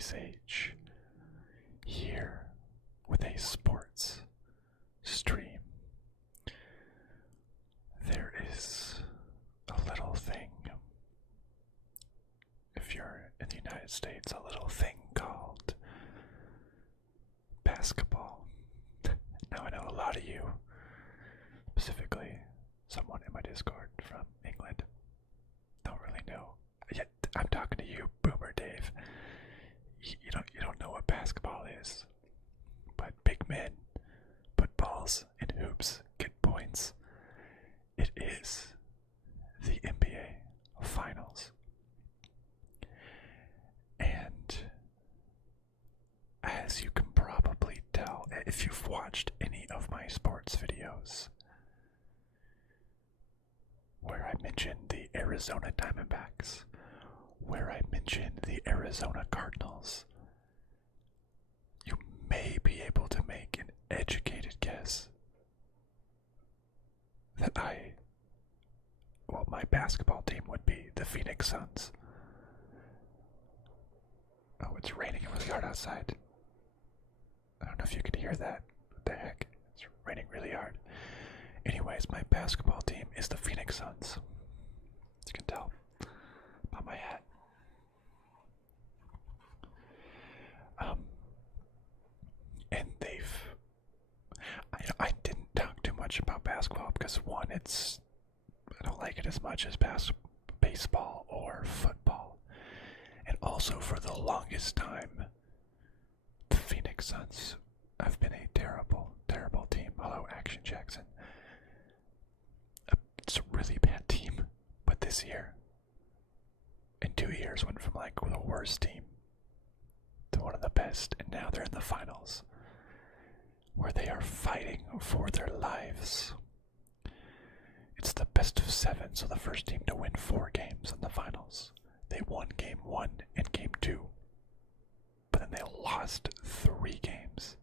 Ice Age, here with a sports stream. There is a little thing, if you're in the United States, a little thing called basketball. Now I know a lot of you, specifically someone in my Discord from England, don't really know. Yet I'm talking to you, Boomer Dave. You don't know what basketball is. But big men put balls in hoops, get points. It is the NBA Finals. And as you can probably tell, if you've watched any of my sports videos, where I mentioned the Arizona Diamondbacks, where I mentioned the Arizona Cardinals, you may be able to make an educated guess that my basketball team would be the Phoenix Suns. Oh, it's raining really hard outside. I don't know if you can hear that. What the heck? It's raining really hard. Anyways, my basketball team is the Phoenix Suns. As you can tell by my hat. And I didn't talk too much about basketball because one, I don't like it as much as baseball or football. And also for the longest time, the Phoenix Suns have been a terrible, terrible team. Hello, Action Jackson. It's a really bad team. But this year, in 2 years, went from like the worst team to one of the best, and now they're in the finals, where they are fighting for their lives. It's the best of 7, so the first team to win 4 games in the finals. They won game 1 and game 2, but then they lost 3 games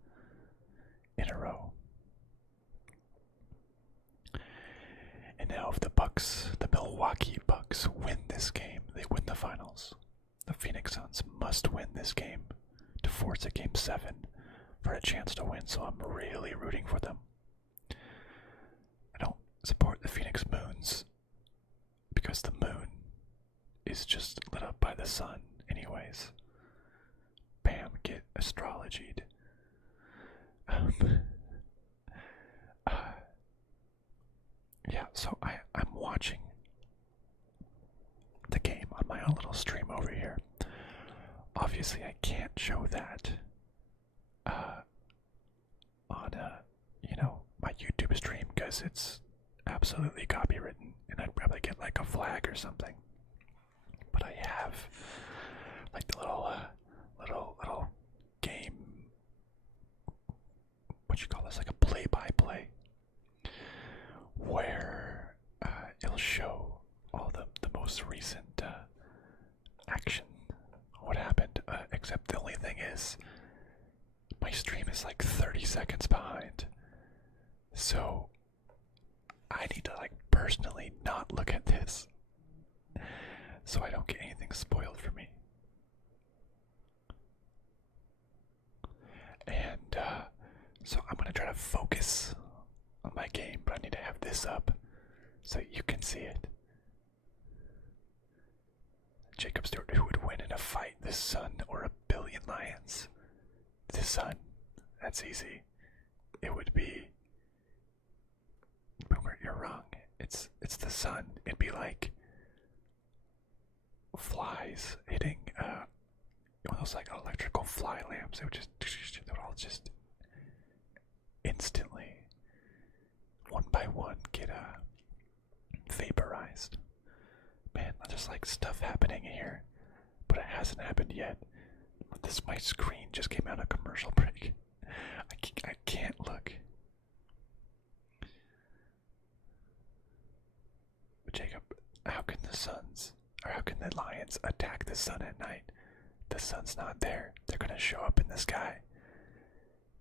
in a row. And now if the Milwaukee Bucks win this game, they win the finals. The Phoenix Suns must win this game to force a game 7 for a chance to win, so I'm really rooting for them. I don't support the Phoenix Moons because the moon is just lit up by the sun anyways. Bam, get astrologied. Yeah, so I'm watching the game on my own little stream over here. Obviously I can't show that on my YouTube stream because it's absolutely copywritten and I'd probably get like a flag or something. But I have like the little game, what you call this, like a play-by-play, where it'll show all the most recent action, what happened, except the only thing is my stream is like 30 seconds behind, so I need to like personally not look at this so I don't get anything spoiled for me. And so I'm gonna try to focus on my game, but I need to have this up so you can see it. Jacob Stewart, who would win in a fight, the sun or a billion lions? The sun. That's easy. It would be... Boomer, you're wrong. It's the sun. It'd be like flies hitting one of those like electrical fly lamps. It would all just instantly, one by one, get vaporized. Man, there's like stuff happening here, but it hasn't happened yet. My screen just came out of commercial break. I can't look. But Jacob, how can the lions attack the sun at night? The sun's not there. They're gonna show up in the sky.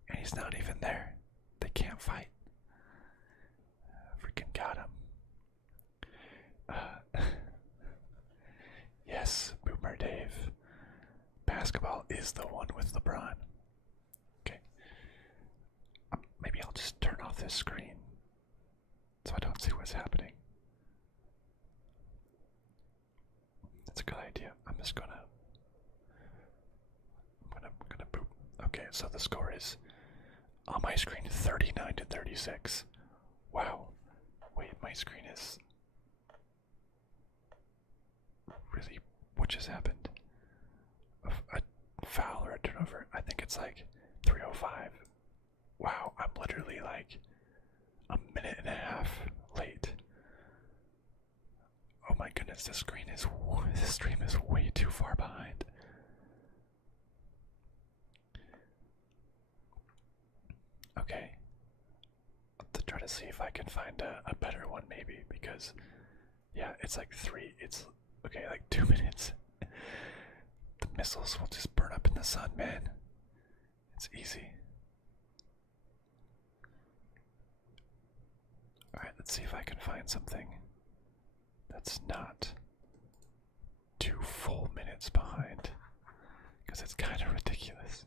And he's not even there. They can't fight. Freaking got him. Yes, Boomer Dave. basketball is the one with LeBron. Okay. Maybe I'll just turn off this screen so I don't see what's happening. That's a good idea. I'm gonna boop. Okay, so the score is on my screen 39-36. Wow. Wait, my screen is really, what just happened? A foul or a turnover? I think it's like 3:05. Wow, I'm literally like a minute and a half late. Oh my goodness, this stream is way too far behind. Okay, I'll try to see if I can find a better one maybe, because yeah, it's like like 2 minutes. The missiles will just burn up in the sun, man. It's easy. Alright, let's see if I can find something that's not 2 full minutes behind, because it's kind of ridiculous.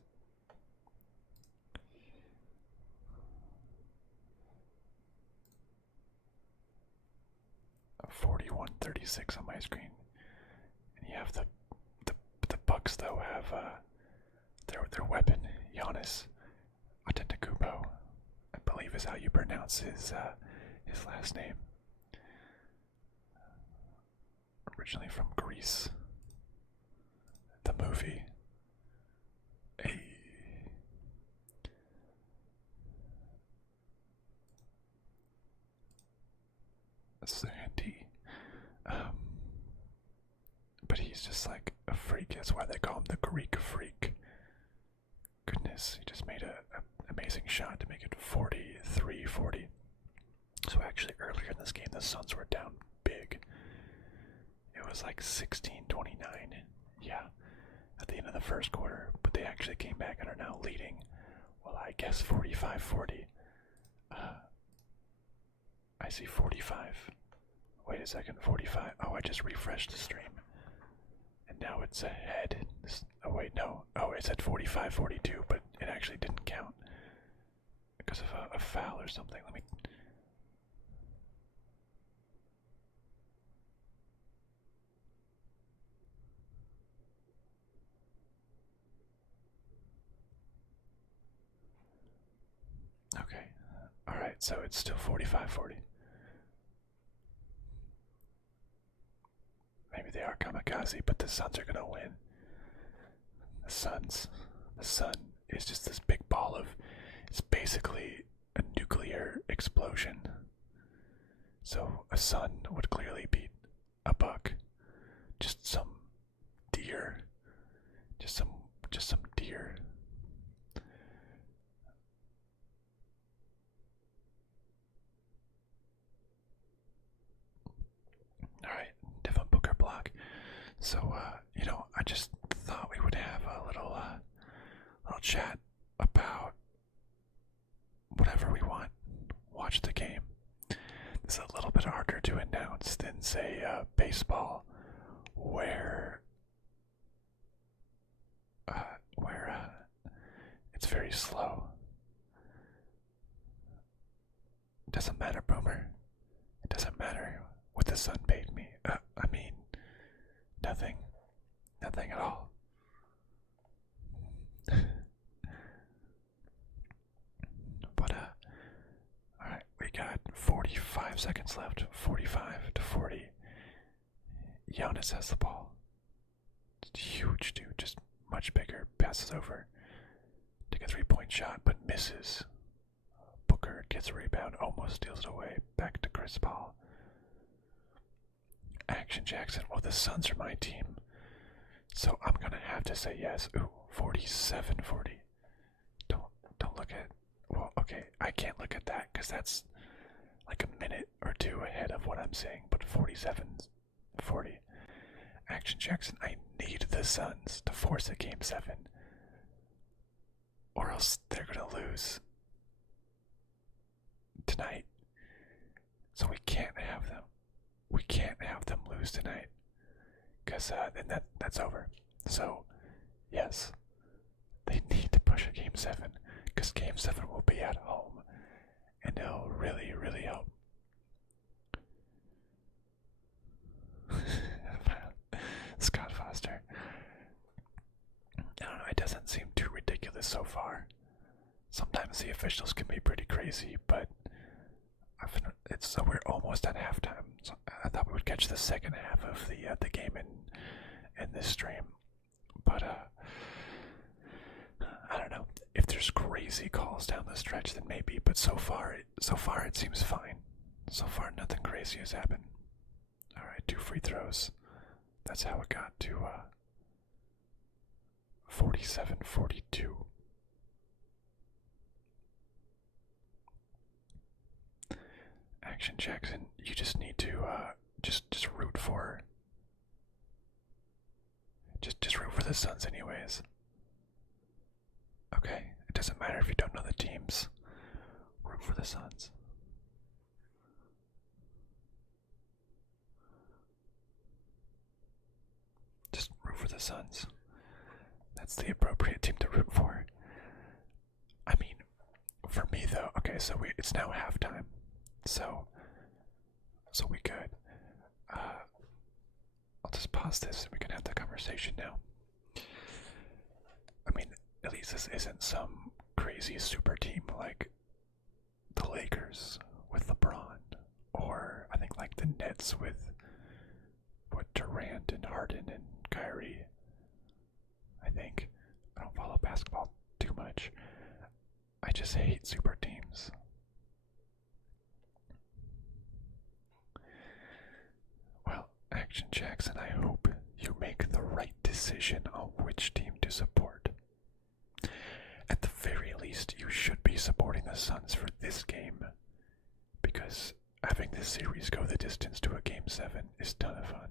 A 41-36 on my screen, and you have the Bucks though have their weapon, Giannis Antetokounmpo, I believe is how you pronounce his last name. Originally from Greece. The movie. Hey. Sandy. But he's just like a freak. That's why they call him the Greek Freak. Goodness, he just made an amazing shot to make it 43-40. So actually earlier in this game the Suns were down big. It was like 16-29, yeah, at the end of the first quarter, but they actually came back and are now leading, well, I guess 45-40. I see 45. Wait a second, 45. Oh, I just refreshed the stream. And now it's ahead. Oh, wait, no. Oh, it's at 45-42, but it actually didn't count because of a foul or something. Let me... Okay. Alright, so it's still 45-40. Maybe they are kamikaze, but the Suns are gonna win. The sun is just this big ball of, it's basically a nuclear explosion. So a sun would clearly beat a buck. Just some deer. Just some deer. Alright, Devin Booker block. So, I just thought we would have a little chat about whatever we want. Watch the game. It's a little bit harder to announce than, say, baseball, where it's very slow. It doesn't matter, Boomer. It doesn't matter what the sun paid me. Nothing. Nothing at all. But, alright, we got 45 seconds left. 45-40. Giannis has the ball. It's huge, dude. Just much bigger. Passes over. Take a 3-point shot, but misses. Booker gets a rebound, almost steals it away. Back to Chris Paul. Action Jackson. Well, the Suns are my team, so I'm gonna have to say yes. Ooh, 47-40. Don't look at. Well, okay, I can't look at that because that's like a minute or two ahead of what I'm saying. But 47-40. Action Jackson. I need the Suns to force a Game 7, or else they're gonna lose tonight. So we can't have them. We can't have them lose tonight, because then that's over. So Yes, they need to push a Game 7 because Game 7 will be at home and it'll really, really help. Scott Foster. I don't know, it doesn't seem too ridiculous so far. Sometimes the officials can be pretty crazy, but so we're almost at halftime. So I thought we would catch the second half of the game in this stream, but I don't know. If there's crazy calls down the stretch, then maybe. But so far it seems fine. So far, nothing crazy has happened. All right, 2 free throws. That's how it got to 47-42. Action Jackson, you just need to just root for just root for the Suns anyways. Okay, it doesn't matter if you don't know the teams. Root for the Suns. Just root for the Suns. That's the appropriate team to root for. I mean, for me though, okay, so it's now halftime. So we could. I'll just pause this and we can have the conversation now. I mean, at least this isn't some crazy super team like the Lakers with LeBron, or I think like the Nets with Durant and Harden and Kyrie. I think. I don't follow basketball too much. I just hate super teams. Well, Action Jackson, I hope you make the right decision on which team to support. At the very least, you should be supporting the Suns for this game, because having this series go the distance to a Game 7 is a ton of fun.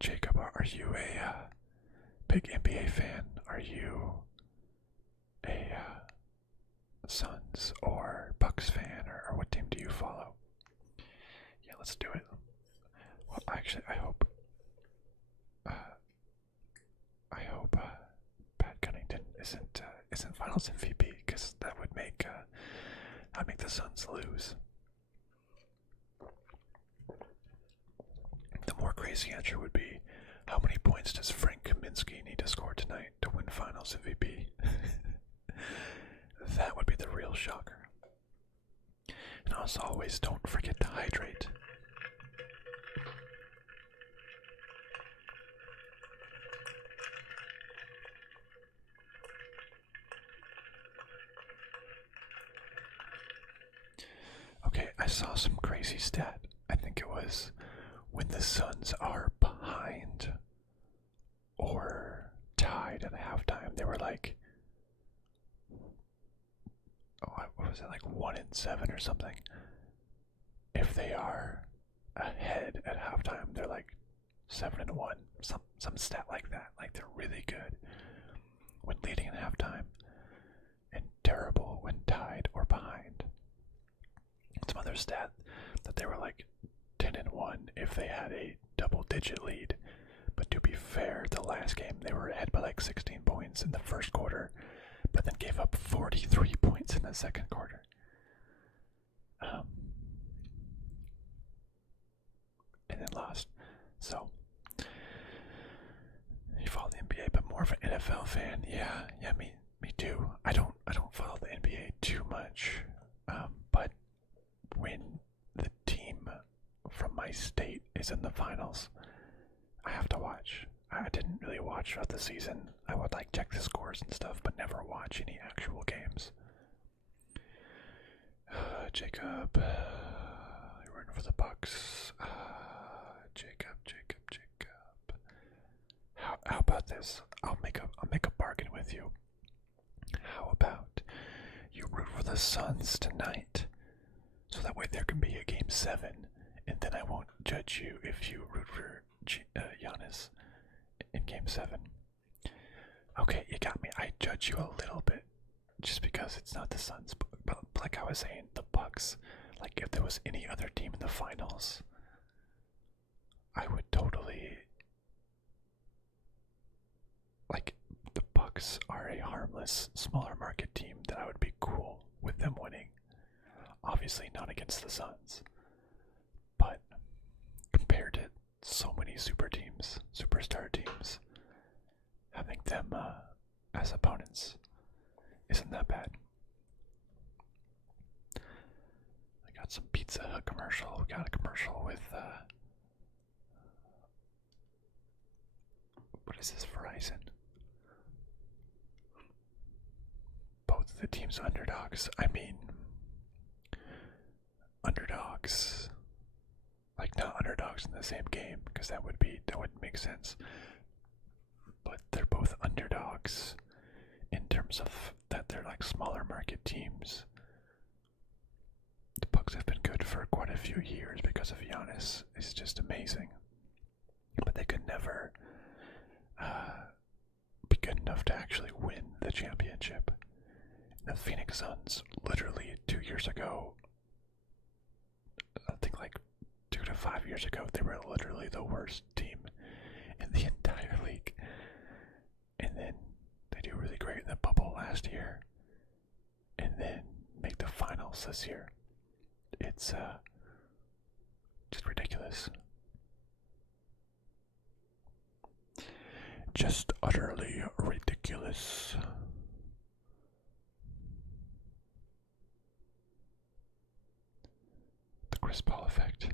Jacob, are you a big NBA fan? Are you a Suns or Bucks fan, or what team do you follow? Yeah, let's do it. Well, actually, I hope Pat Cunnington isn't Finals MVP, because that would make the Suns lose. The more crazy answer would be, how many points does Frank Kaminsky need to score tonight to win Finals MVP? That would be the real shocker. And as always, don't forget to hydrate. Okay, I saw some crazy stat. I think it was when the Suns are behind or tied at halftime, they were like, what was it, like 1-7 or something. If they are ahead at halftime, they're like 7-1, some stat like that. Like they're really good when leading at halftime and terrible when tied or behind. Some other stat that they were like 10-1 if they had a double-digit lead. But to be fair, the last game they were ahead by like 16 points in the first quarter, but then gave up 43 points in the second quarter. And then lost. So you follow the NBA, but more of an NFL fan. Yeah, me too. I don't follow the NBA too much. But when the team from my state is in the finals, I have to watch. I didn't really watch throughout the season. I would like check the scores and stuff, but never watch any actual games. Jacob, you're rooting for the Bucks. Jacob. How about this? I'll make a bargain with you. How about you root for the Suns tonight, so that way there can be a Game 7, and then I won't judge you if you root for Giannis in Game 7. Okay, you got me. I judge you a little bit, just because it's not the Suns. But like I was saying, the Bucks. Like if there was any other team in the finals, I would smaller market team that I would be cool with them winning. Obviously not against the Suns, but compared to so many superstar teams, having them as opponents isn't that bad. I got some Pizza Hut commercial. We got a commercial with what is this, Verizon? Both the teams underdogs. I mean, underdogs. Like not underdogs in the same game, because that wouldn't make sense. But they're both underdogs in terms of that they're like smaller market teams. The Bucks have been good for quite a few years because of Giannis. It's just amazing. But they could never be good enough to actually win the championship. The Phoenix Suns, literally 2 years ago, I think like 2 to 5 years ago, they were literally the worst team in the entire league. And then they do really great in the bubble last year, and then make the finals this year. It's just ridiculous. Just utterly ridiculous. The Chris Paul effect.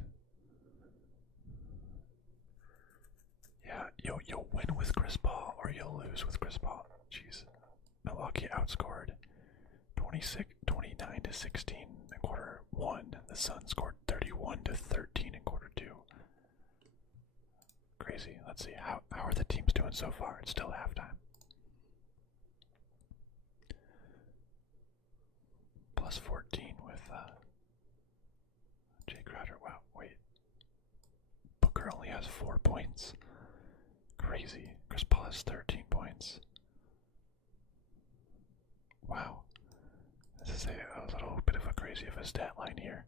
Yeah, you'll win with Chris Paul or you'll lose with Chris Paul. Jeez. Milwaukee outscored 29 to 16 in quarter one. The Suns scored 31 to 13 in quarter two. Crazy. Let's see, how are the teams doing so far? It's still halftime. Plus 14 with Jay Crowder. Wow, wait. Booker only has 4 points. Crazy. Chris Paul has 13 points. Wow. This is a little bit of a crazy of a stat line here.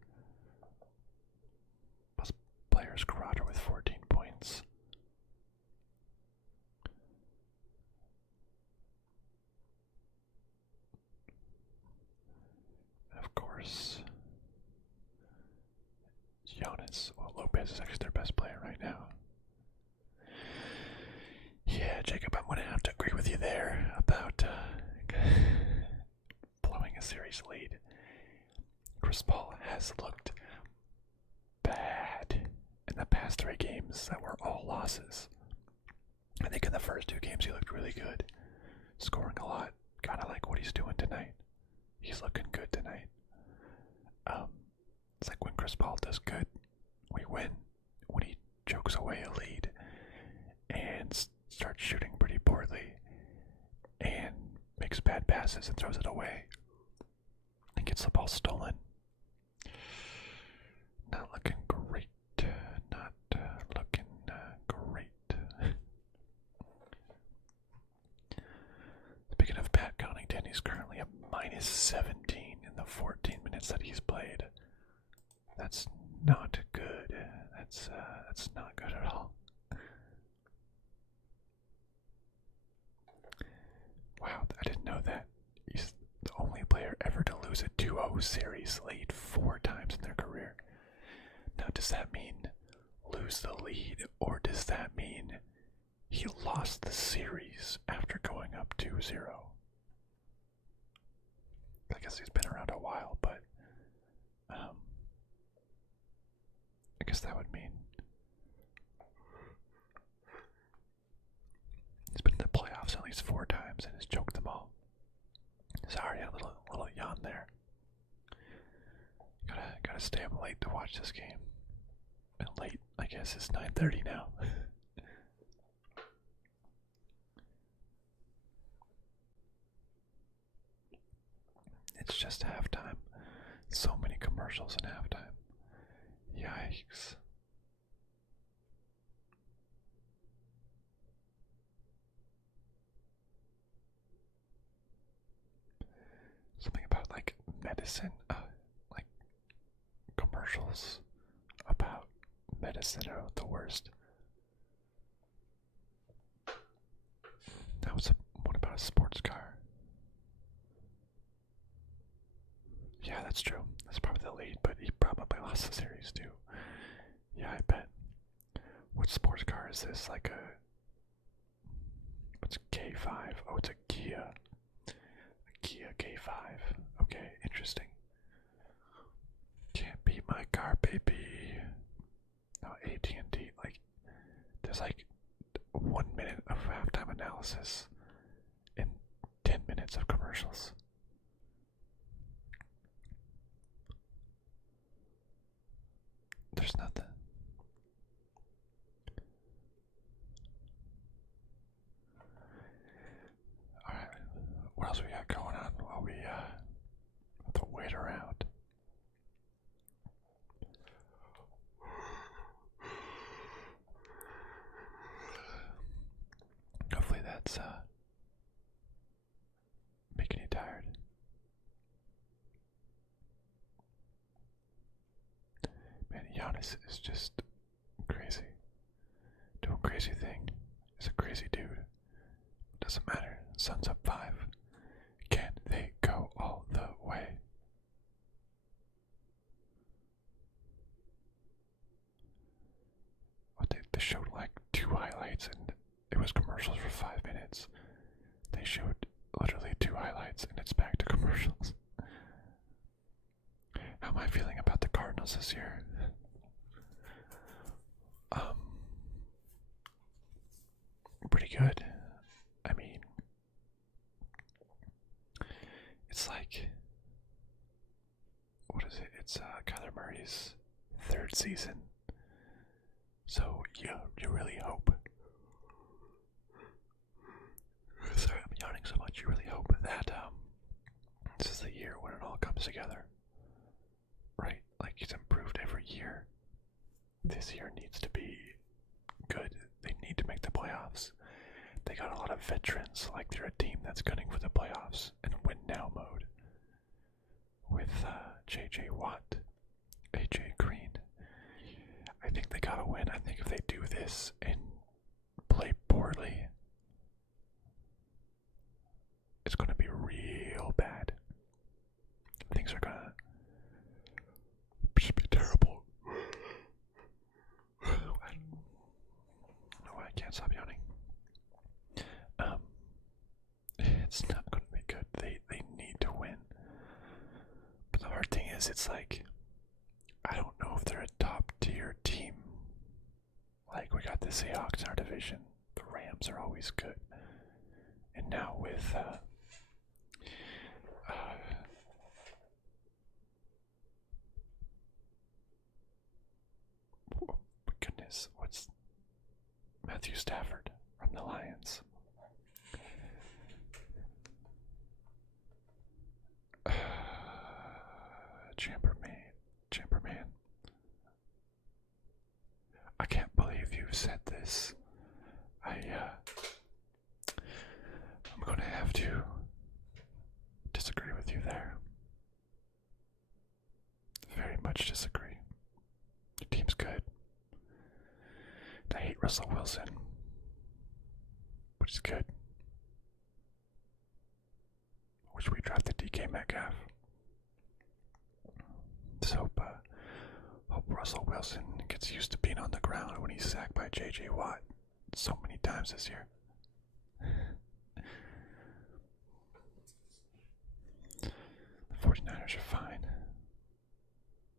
Plus players Crowder with 14 points. And of course, Giannis. Well, Lopez is actually their best player right now. Yeah, Jacob, I'm going to have to agree with you there about blowing a series lead. Chris Paul has looked bad in the past 3 games that were all losses. I think in the first 2 games he looked really good, scoring a lot, kind of like what he's doing tonight. He's looking good tonight. It's like when Chris Paul does good, we win. When he chokes away a lead and starts shooting pretty poorly and makes bad passes and throws it away and gets the ball stolen. Not looking great. Not looking great. Speaking of Pat Connaughton, he's currently at minus 17 in the 14 minutes that he's played. That's not good. That's not good at all. Wow, I didn't know that. He's the only player ever to lose a 2-0 series lead 4 times in their career. Now, does that mean lose the lead, or does that mean he lost the series after going up 2-0? I guess he's been around a while, but I guess that would mean he's been in the playoffs at least 4 times and has choked them all. Sorry, a little yawn there. Gotta stay up late to watch this game. And late, I guess it's 9:30 now. It's just halftime. So many commercials in halftime. Yikes. Something about like medicine, like commercials about medicine are the worst. That was one about a sports car. That's true. That's probably the lead, but he probably lost the series too. Yeah, I bet. What sports car is this? Like a... What's a K5? Oh, it's a Kia. A Kia K5. Okay, interesting. Can't beat my car, baby. No, AT&T, like, there's like 1 minute of halftime analysis and 10 minutes of commercials. There's nothing. Alright, what else we got going on while we have to wait around? Hopefully that's making you tired. Man, Giannis is just crazy. Doing crazy thing. He's a crazy dude. Doesn't matter. Sun's up 5. Can they go all the way? What they showed like 2 highlights and it was commercials for 5 minutes. They showed literally 2 highlights and it's back to commercials. How am I feeling about the Cardinals this year? Pretty good. I mean, it's like, what is it? It's Kyler Murray's 3rd season. So you really hope. Sorry, I'm yawning so much. You really hope that this is the year when it all comes together, right? Like he's improved every year. This year needs to be good. They need to make the playoffs. They got a lot of veterans, like they're a team that's gunning for the playoffs in win now mode. With J.J. Watt, A.J. Green. I think they gotta win. I think if they do this and play poorly, it's gonna be real bad. Things are gonna just be terrible. No, I can't stop yawning. It's not gonna be good. They need to win. But the hard thing is, it's like, I don't know if they're a top tier team. Like, we got the Seahawks in our division. The Rams are always good. And now with, oh my goodness, what's Matthew Stafford from the Lions? Chamberman. I can't believe you said this. I'm gonna have to disagree with you there. Very much disagree. Your team's good. I hate Russell Wilson, but he's good. Wish we drafted DK Metcalf. So hope Russell Wilson gets used to being on the ground when he's sacked by J.J. Watt so many times this year. The 49ers are fine,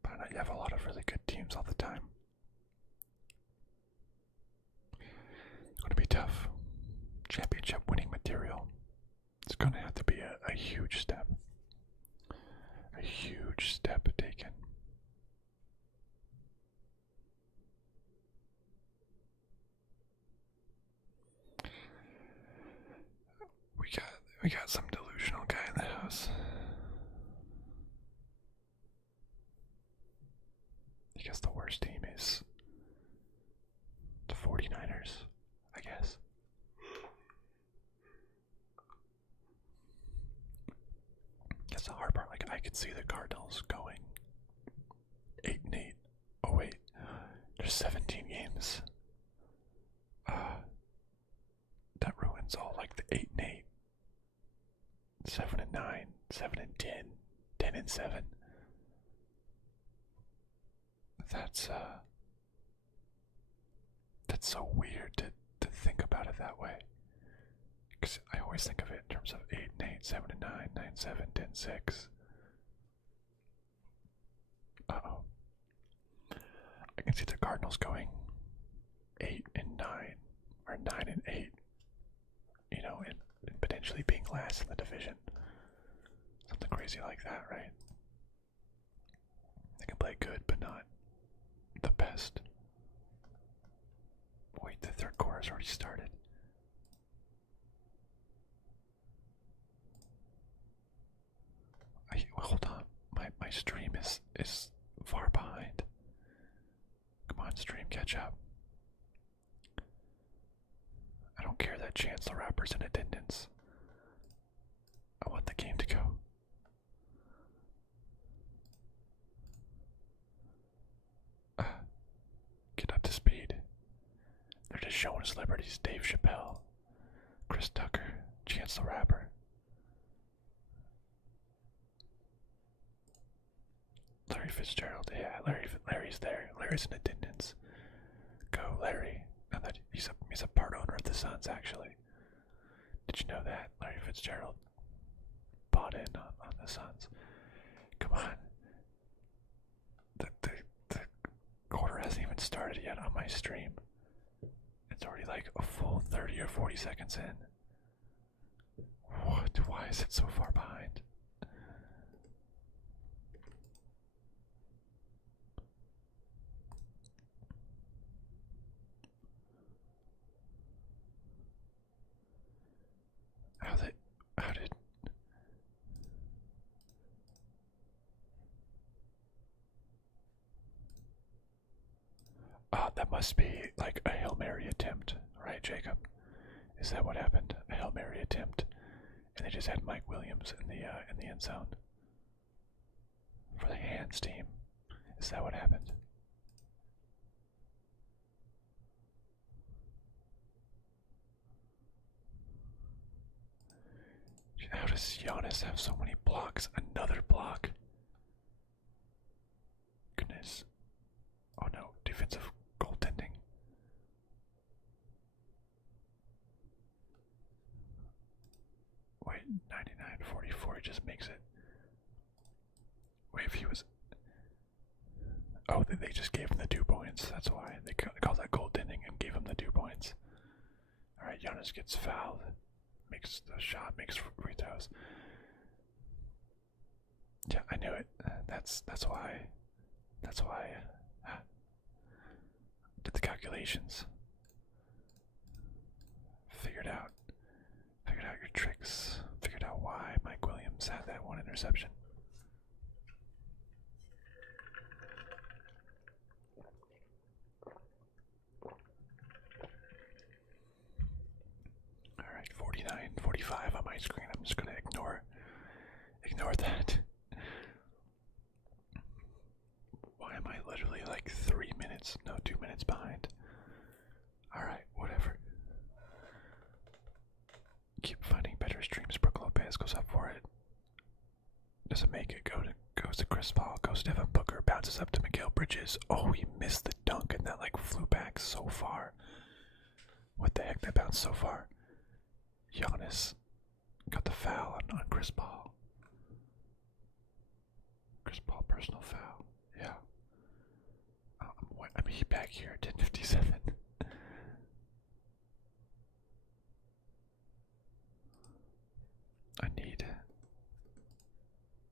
but I know you have a lot of really good teams all the time. It's going to be tough. Championship winning material. It's going to have to be a huge step. A huge step taken. We got some delusional guy in the house. I guess the worst team is the 49ers, I guess. That's the hard part. Like, I could see the Cardinals going 8-8. Oh wait, there's 17 games. That ruins all like the 8-8, 7-9, 7-10, 10-7. That's that's so weird to think about it that way. Because I always think of it in terms of 8 and 8, 7 and 9, 9, 7, 10, 6. Uh-oh. I can see the Cardinals going 8 and 9, or 9 and 8, you know, and potentially being last in the division. Something crazy like that, right? They can play good, but not the best. Wait, the third quarter's already started. Hold on, my stream is far behind. Come on, stream, catch up. I don't care that Chance the Rapper's in attendance. I want the game to go. Get up to speed. They're just showing celebrities: Dave Chappelle, Chris Tucker, Chance the Rapper. Larry Fitzgerald, yeah, Larry's there. Larry's in attendance. Go, Larry. Now that he's a part owner of the Suns, actually. Did you know that? Larry Fitzgerald bought in on the Suns. Come on. The quarter hasn't even started yet on my stream. It's already like a full 30 or 40 seconds in. What? Why is it so far behind? How did that must be like a Hail Mary attempt, right, Jacob? Is that what happened? A Hail Mary attempt, and they just had Mike Williams in the end zone for the hands team. Is that what happened? How does Giannis have so many blocks? Another block. Goodness. Oh no, defensive goaltending. Wait, 99-44, he just makes it. Wait, if he was... Oh, they just gave him the 2 points. That's why. They called that goaltending and gave him the 2 points. Alright, Giannis gets fouled. Makes the shot, makes free throws. Yeah, I knew it. That's why. That's why. Did the calculations. Figured out your tricks. Figured out why Mike Williams had that one interception. Alright, 49-45 on my screen. I'm just gonna ignore that. Why am I literally like 3 minutes, no, 2 minutes behind? Alright, whatever. Keep finding better streams. Brooke Lopez goes up for it. Doesn't make it. Goes to Chris Paul. Goes to Devin Booker. Bounces up to Mikal Bridges. Oh, he missed the dunk and that like flew back so far. What the heck? That bounced so far. Giannis got the foul on Chris Paul. Chris Paul personal foul. Yeah. I'm back here. 10:57. I need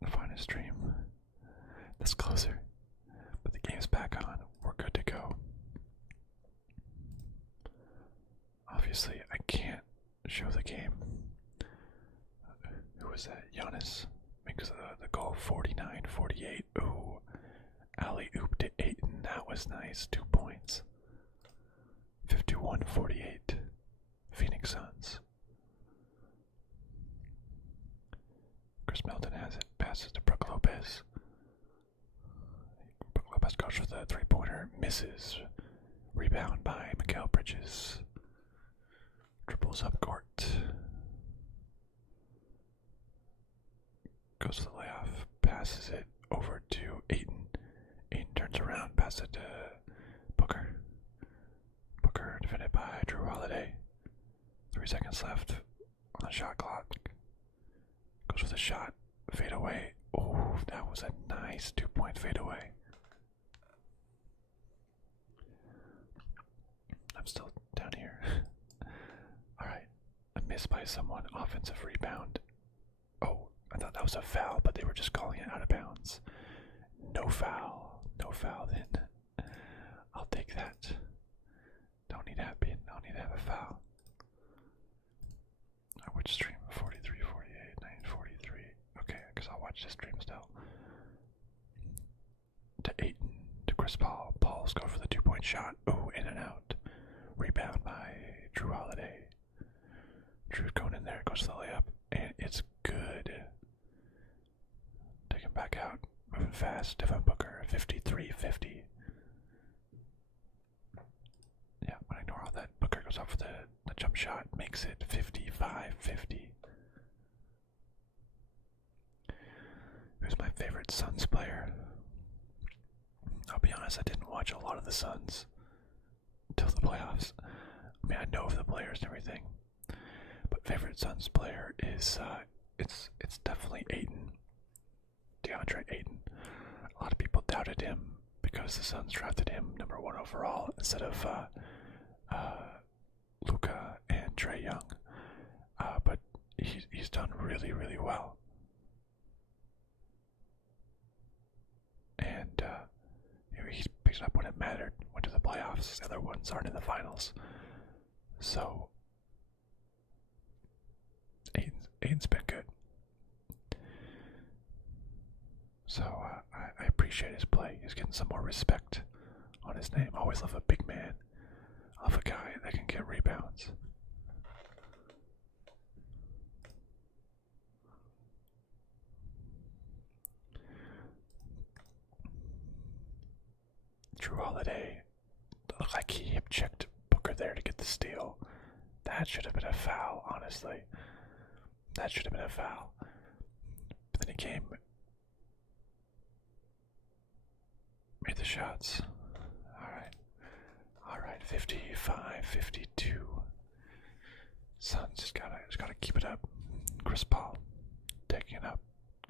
to find a stream that's closer. But the game's back on. We're good to go. Obviously, I can't show the game. Who was that? Giannis makes the goal 49-48. Ooh. Alley-oop to Ayton. That was nice. 2 points. 51-48. Phoenix Suns. Chris Melton has it. Passes to Brooke Lopez. Brooke Lopez goes for the 3-pointer. Misses. Rebound by Mikal Bridges. Dribbles up court. Goes to the layoff. Passes it over to Ayton. Ayton turns around. Passes Pass it to Booker. Booker defended by Drew Holiday. 3 seconds left on the shot clock. Goes with a shot. Fade away. Oh, that was a nice 2-point fade away. I'm still down here. Alright. A miss by someone. Offensive rebound. Oh, I thought that was a foul, but they were just calling it out of bounds. No foul. No foul then. I'll take that. Don't need to have a foul. Which stream? 43, 48, 943. Okay, because I'll watch this stream still. To Ayton, to Chris Paul. Paul's go for the 2-point shot. Oh, in and out. Rebound by Drew Holiday. Drew's going in there, goes to the layup, and it's good. Take him back out. Moving fast. Devin Booker, 53-50. Yeah, I'm gonna ignore all that. Booker goes up for the jump shot, makes it 55-50. Who's my favorite Suns player? I'll be honest, I didn't watch a lot of the Suns until the playoffs. I mean, I know of the players and everything, but favorite Suns player is it's definitely Ayton, DeAndre Ayton. A lot of people doubted him because the Suns drafted him #1 overall instead of Luka and Trae Young, but he's done really, really well. And he's picked it up when it mattered, went to the playoffs. The other ones aren't in the finals. So Ayton's been good. So I appreciate his play. He's getting some more respect on his name. I always love a big man. I love a guy that can get rebounds. Drew Holiday looked like he hip checked Booker there to get the steal. That should have been a foul, honestly. That should have been a foul. But then he came, made the shots. Alright, 55-52. Suns just gotta keep it up. Chris Paul taking it up.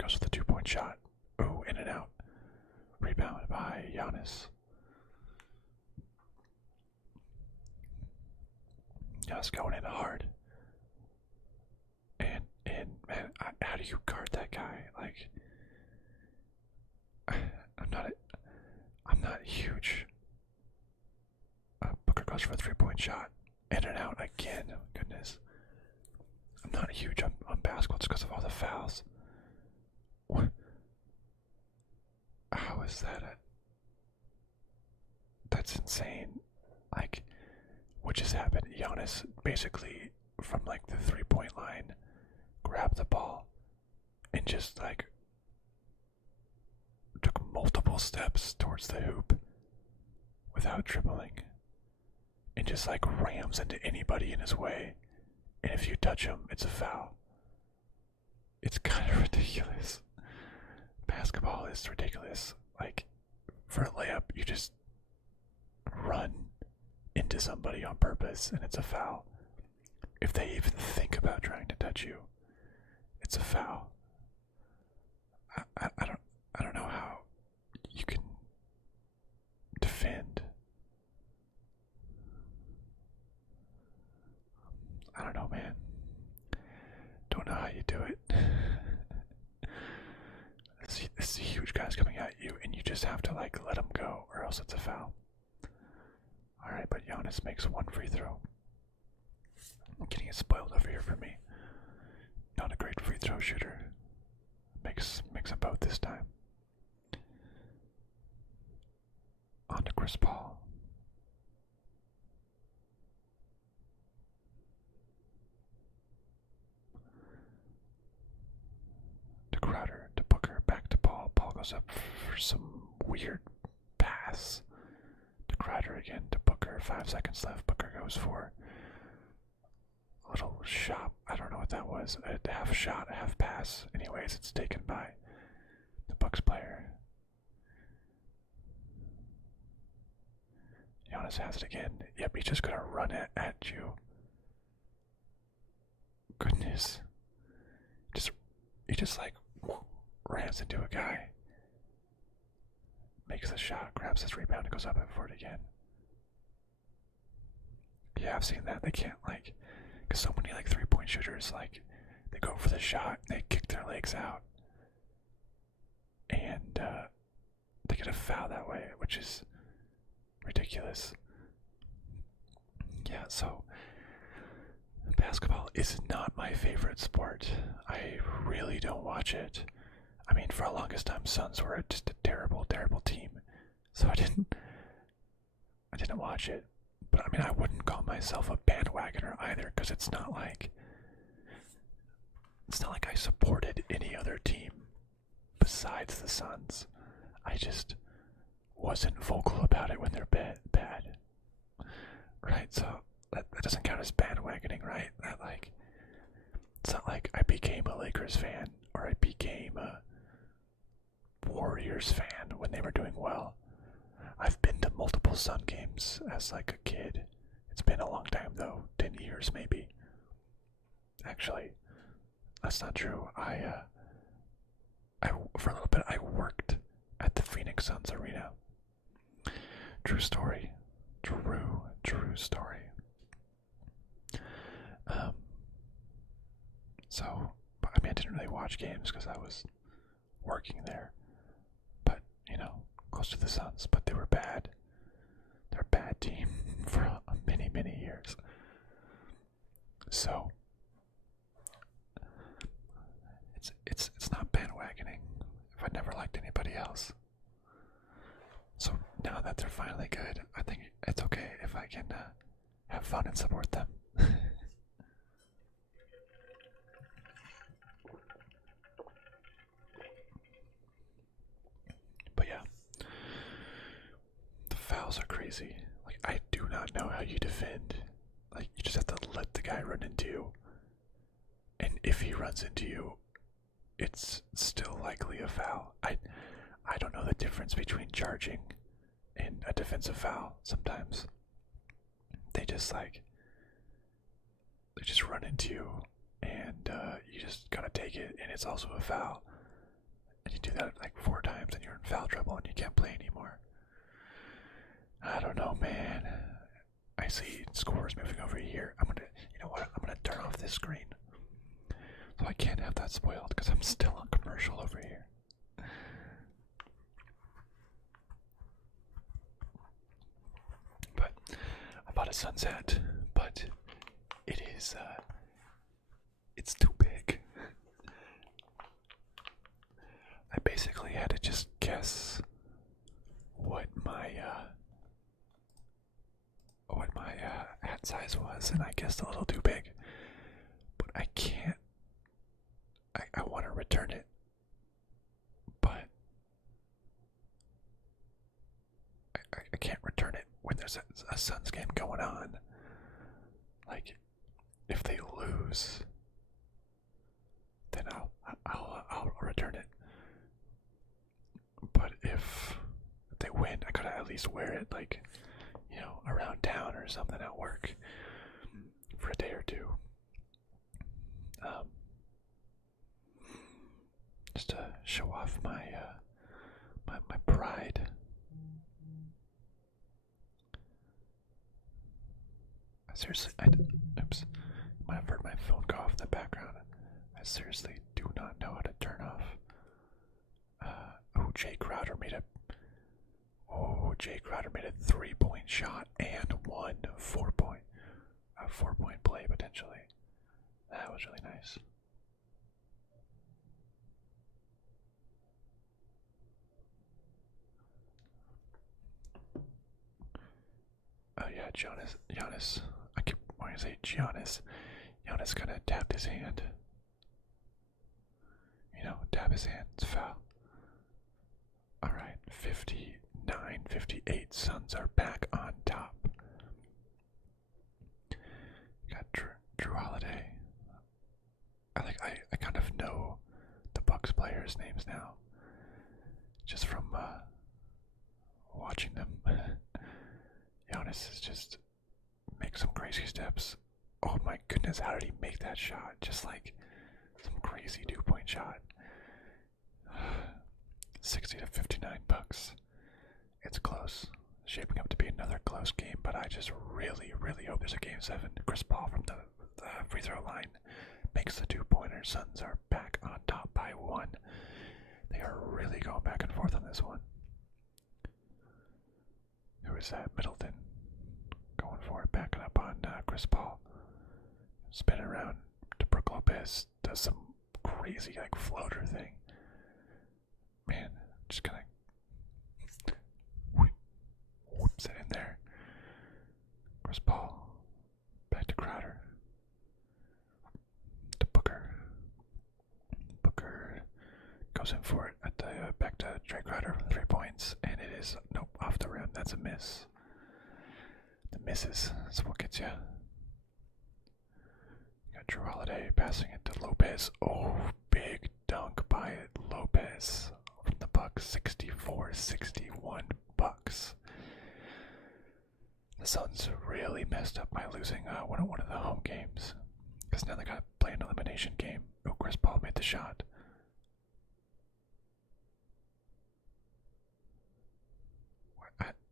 Goes with the 2-point shot. Ooh, in and out. Rebound by Giannis. Giannis going in hard. And man, how do you guard that guy? Like, I'm not huge. Booker goes for a 3-point shot. In and out again. Goodness. I'm not huge on basketball just because of all the fouls. What? How is that? That's insane. Like, what just happened? Giannis basically from like the 3-point line grabbed the ball and just like took multiple steps towards the hoop without dribbling and just like rams into anybody in his way, and if you touch him, it's a foul. It's kind of ridiculous. Basketball is ridiculous. Like, for a layup, you just run into somebody on purpose and it's a foul. If they even think about trying to touch you, it's a foul. I don't know how you can defend. I don't know, man. Don't know how you do it. This huge guy's coming at you, and you just have to like let him go, or else it's a foul. All right, but Giannis makes one free throw. I'm getting it spoiled over here for me. Not a great free throw shooter. Makes them both this time. On to Chris Paul. To Crowder, to Booker, back to Paul. Paul goes up for some weird pass. To Crowder again, to Booker. 5 seconds left. Booker goes for a little shot. I don't know what that was. A half shot, a half pass. Anyways, it's taken by the Bucks player. Giannis has it again. Yep, he's just gonna run it at you. Goodness. Just he just like rams into a guy. Makes the shot, grabs his rebound, and goes up for it again. Yeah, I've seen that. They can't because so many 3-point shooters they go for the shot, and they kick their legs out, and they get a foul that way, which is ridiculous. Yeah, so basketball is not my favorite sport. I really don't watch it. I mean, for the longest time, Suns were just a terrible, terrible team, so I didn't watch it. But I mean, I wouldn't call myself a bandwagoner either, because it's not like I supported any other team besides the Suns. I just wasn't vocal about it when they're bad. Right? So that doesn't count as bandwagoning, right? It's not like I became a Lakers fan or I became a Warriors fan when they were doing well. I've been to multiple Sun games as a kid. It's been a long time though, 10 years maybe. Actually, that's not true. I for a little bit I worked at the Phoenix Suns arena. True story. True story. So, I mean, I didn't really watch games because I was working there. But, close to the Suns, but they were bad. They're a bad team for many, many years. So, it's not bandwagoning if I never liked anybody else. So now that they're finally good, I think it's okay if I can have fun and support them. But yeah, the fouls are crazy. I do not know how you defend. You just have to let the guy run into you. And if he runs into you, it's still likely a foul. I don't know the difference between charging and a defensive foul sometimes. They just run into you, and you just gotta take it, and it's also a foul. And you do that 4 times, and you're in foul trouble, and you can't play anymore. I don't know, man. I see scores moving over here. You know what? I'm gonna turn off this screen, so I can't have that spoiled because I'm still on commercial over here. But I bought a sunset, but it is it's too big. I basically had to just guess what my hat size was, and I guessed a little too big. But I can't. I want to return it, but I can't return it when there's a Suns game going on. If they lose, then I'll return it. But if they win, I gotta at least wear it around town or something at work for a day or two. Just to show off my my pride. Seriously, oops, might have heard my phone go off in the background. I seriously do not know how to turn off. Jay Crowder made a 3-point shot and one 4-point play potentially. That was really nice. Oh yeah, Giannis. I keep wanting to say Giannis. Giannis kind of tapped his hand. Tap his hand. It's foul. Alright, 59-58. Suns are back on top. Got Drew Holiday. I kind of know the Bucks players' names now, just from watching them. Giannis is just make some crazy steps. Oh my goodness, how did he make that shot? Just like some crazy 2-point shot. 60 to 59 Bucks. It's close. Shaping up to be another close game, but I just really, really hope there's a game 7. Chris Paul from the free throw line makes the 2-pointer. Suns are back on top by 1. They are really going back and forth on this one. Who is that? Middleton. Going for it, backing up on Chris Paul. Spin around to Brook Lopez. Does some crazy like floater thing. Man, just kind of whoops it in there. Chris Paul. Back to Crowder. To Booker. Booker goes in for it at the back to Trey Crowder for 3 points, and it is nope off the rim. That's a miss. The misses is what gets you. Got Drew Holiday passing it to Lopez. Oh, big dunk by Lopez from the Bucks. 64-61 Bucks. The Suns really messed up by losing one of the home games, because now they got to play an elimination game. Oh, Chris Paul made the shot.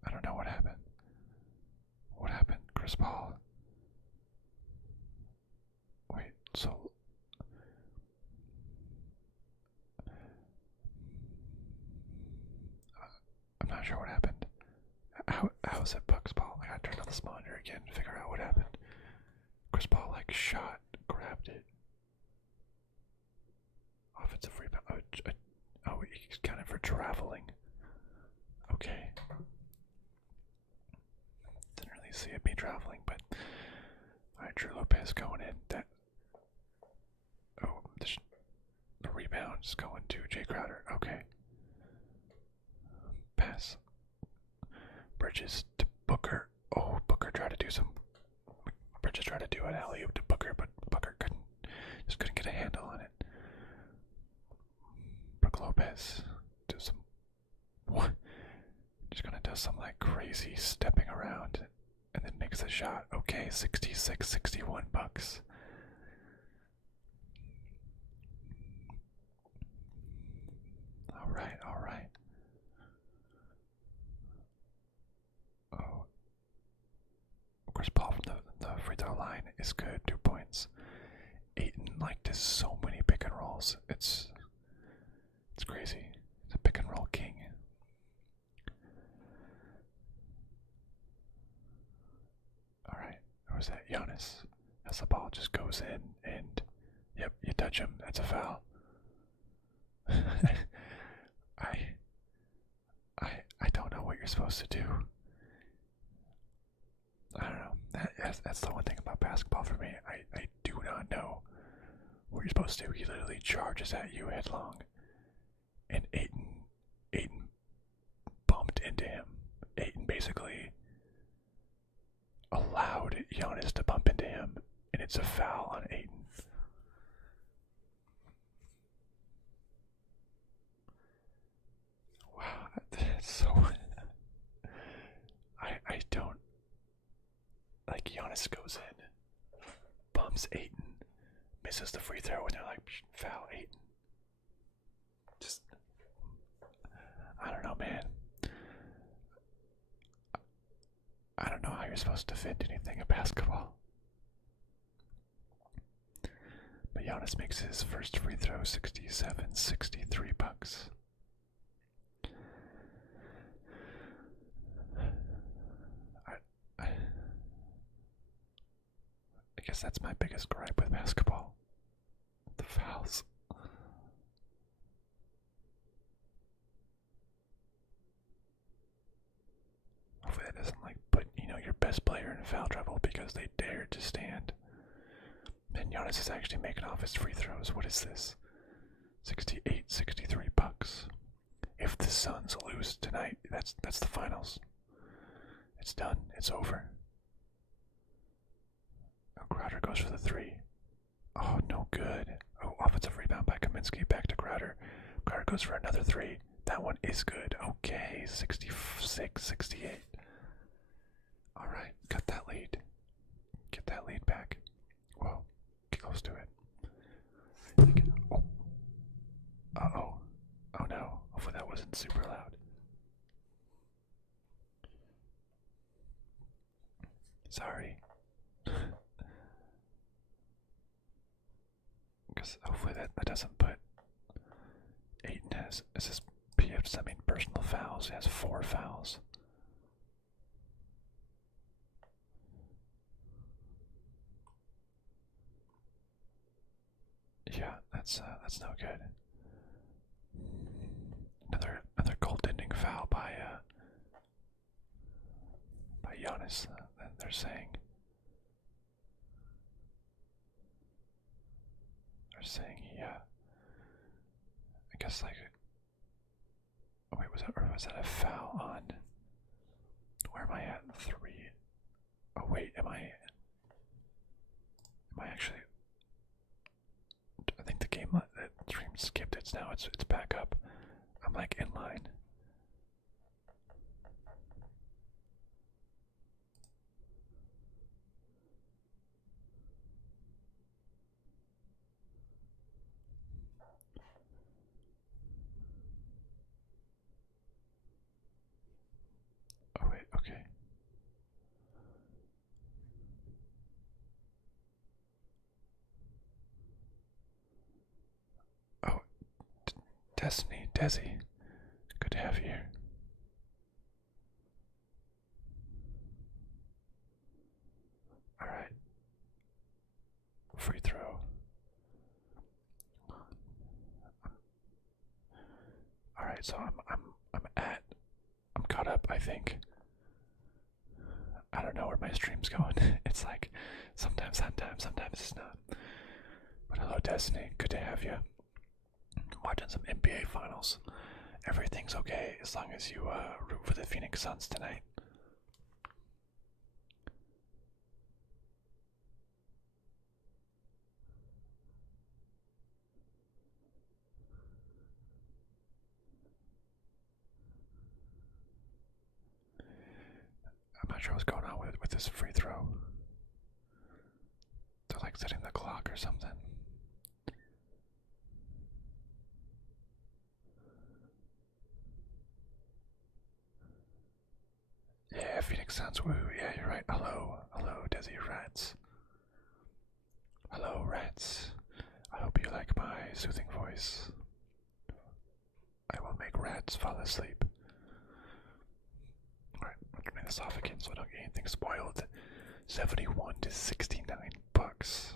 I don't know what happened. What happened? Chris Paul. Wait, so I'm not sure what happened. How is it Bucks Paul? I gotta turn on this monitor again to figure out what happened. Chris Paul like shot, grabbed it. Offensive rebound. Oh, he's counted for traveling. Okay. Didn't really see it be traveling, but alright, Drew Lopez going in. That the rebound is going to Jay Crowder. Okay. Pass. Bridges to Booker. Oh, Booker tried to do some. Bridges tried to do an alley-oop to Booker, but Booker couldn't get a handle on it. Brook Lopez do some. What? Just gonna do some like crazy stepping around, and then makes a shot. Okay, 66-61 Bucks. All right. Oh, Chris Paul from the free throw line is good. 2 points. Ayton like does so many pick and rolls. It's crazy. He's a pick and roll king. All right, who was that? Giannis. As the ball just goes in, and yep, you touch him. That's a foul. I don't know what you're supposed to do. I don't know. That's the one thing about basketball for me. I do not know what you're supposed to do. He literally charges at you headlong, and Ayton bumped into him. Ayton basically allowed Giannis to bump into him, and it's a foul on Ayton. Wow, that's so. I don't. Like, Giannis goes in, bumps Ayton, misses the free throw, and they're like, foul Ayton. Just. I don't know, man. I don't know how you're supposed to defend anything in basketball. But Giannis makes his first free throw, 67-63 Bucks. I guess that's my biggest gripe with basketball. The fouls. Hopefully that doesn't like put, your best player in foul trouble because they dared to stand. And Giannis is actually making off his free throws. What is this? 68-63 Bucks. If the Suns lose tonight, that's the finals. It's done. It's over. Oh, Crowder goes for the 3. Oh, no good. Oh, offensive rebound by Kaminsky. Back to Crowder. Crowder goes for another 3. That one is good. Okay, 66-68. Alright, cut that lead. Get that lead back. Whoa, get close to it. Oh. Uh-oh. Oh no, hopefully that wasn't super loud. Sorry. Because hopefully that doesn't put Aiden has, is this PF, does that mean personal fouls? He has 4 fouls. Yeah, that's no good. Another goaltending foul by Giannis. They're saying. They're saying he. I guess like. Oh wait, was that a foul on? Where am I at? 3. Oh wait, am I actually? I think the game that stream skipped. It's now. It's back up. I'm like in line. Oh wait, okay. Oh, Destiny, Desi, good to have you here. All right, free throw. All right, so I'm caught up. I think. I don't know where my stream's going. It's like sometimes on time, sometimes it's not. But hello, Destiny. Good to have you. Watching some NBA finals. Everything's okay as long as you root for the Phoenix Suns tonight. I'm not sure what's going on with this free throw. They're like setting the clock or something. Yeah, Phoenix Suns, woo. Yeah, you're right. Hello, Desi Rats. Hello, Rats. I hope you like my soothing voice. I will make rats fall asleep. Alright, I'll turn this off again so I don't get anything spoiled. 71 to 69 Bucks.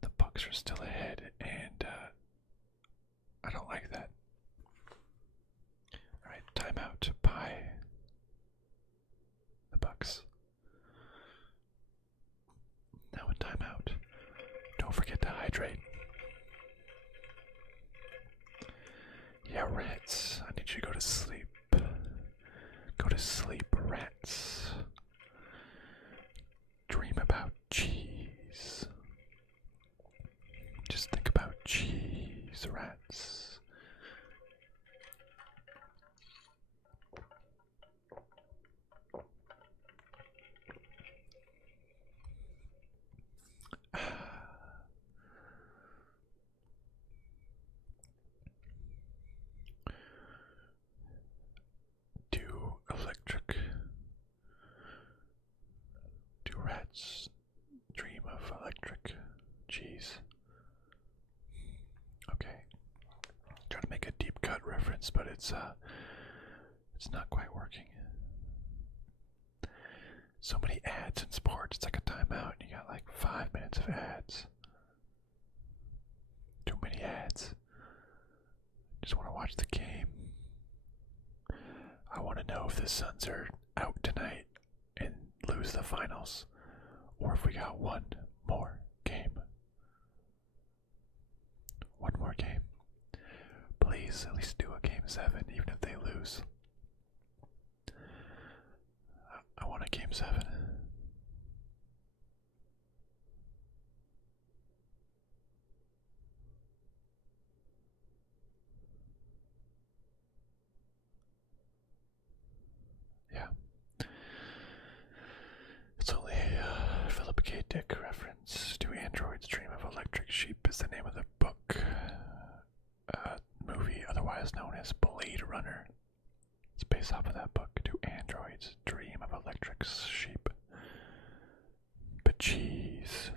The Bucks are still ahead, and I don't like that. Alright, timeout by the Bucks. Now in timeout. Don't forget to hydrate. Yeah, rats. I need you to go to sleep. Go to sleep, rats. Dream about cheese. Just think about cheese, rats. Do electric. Do rats dream of electric cheese? Okay. Trying to make a deep cut reference, but it's not quite working. So many ads in sports, it's like a timeout, and you got like 5 minutes of ads. Too many ads. Just want to watch the game. I want to know if the Suns are out tonight and lose the finals, or if we got one more game. One more game. Please at least do a game 7, even if they lose. I want a game 7. Yeah. Dick reference. Do androids dream of electric sheep is the name of the book. Movie otherwise known as Blade Runner. It's based off of that book. Do androids dream of electric sheep? But jeez.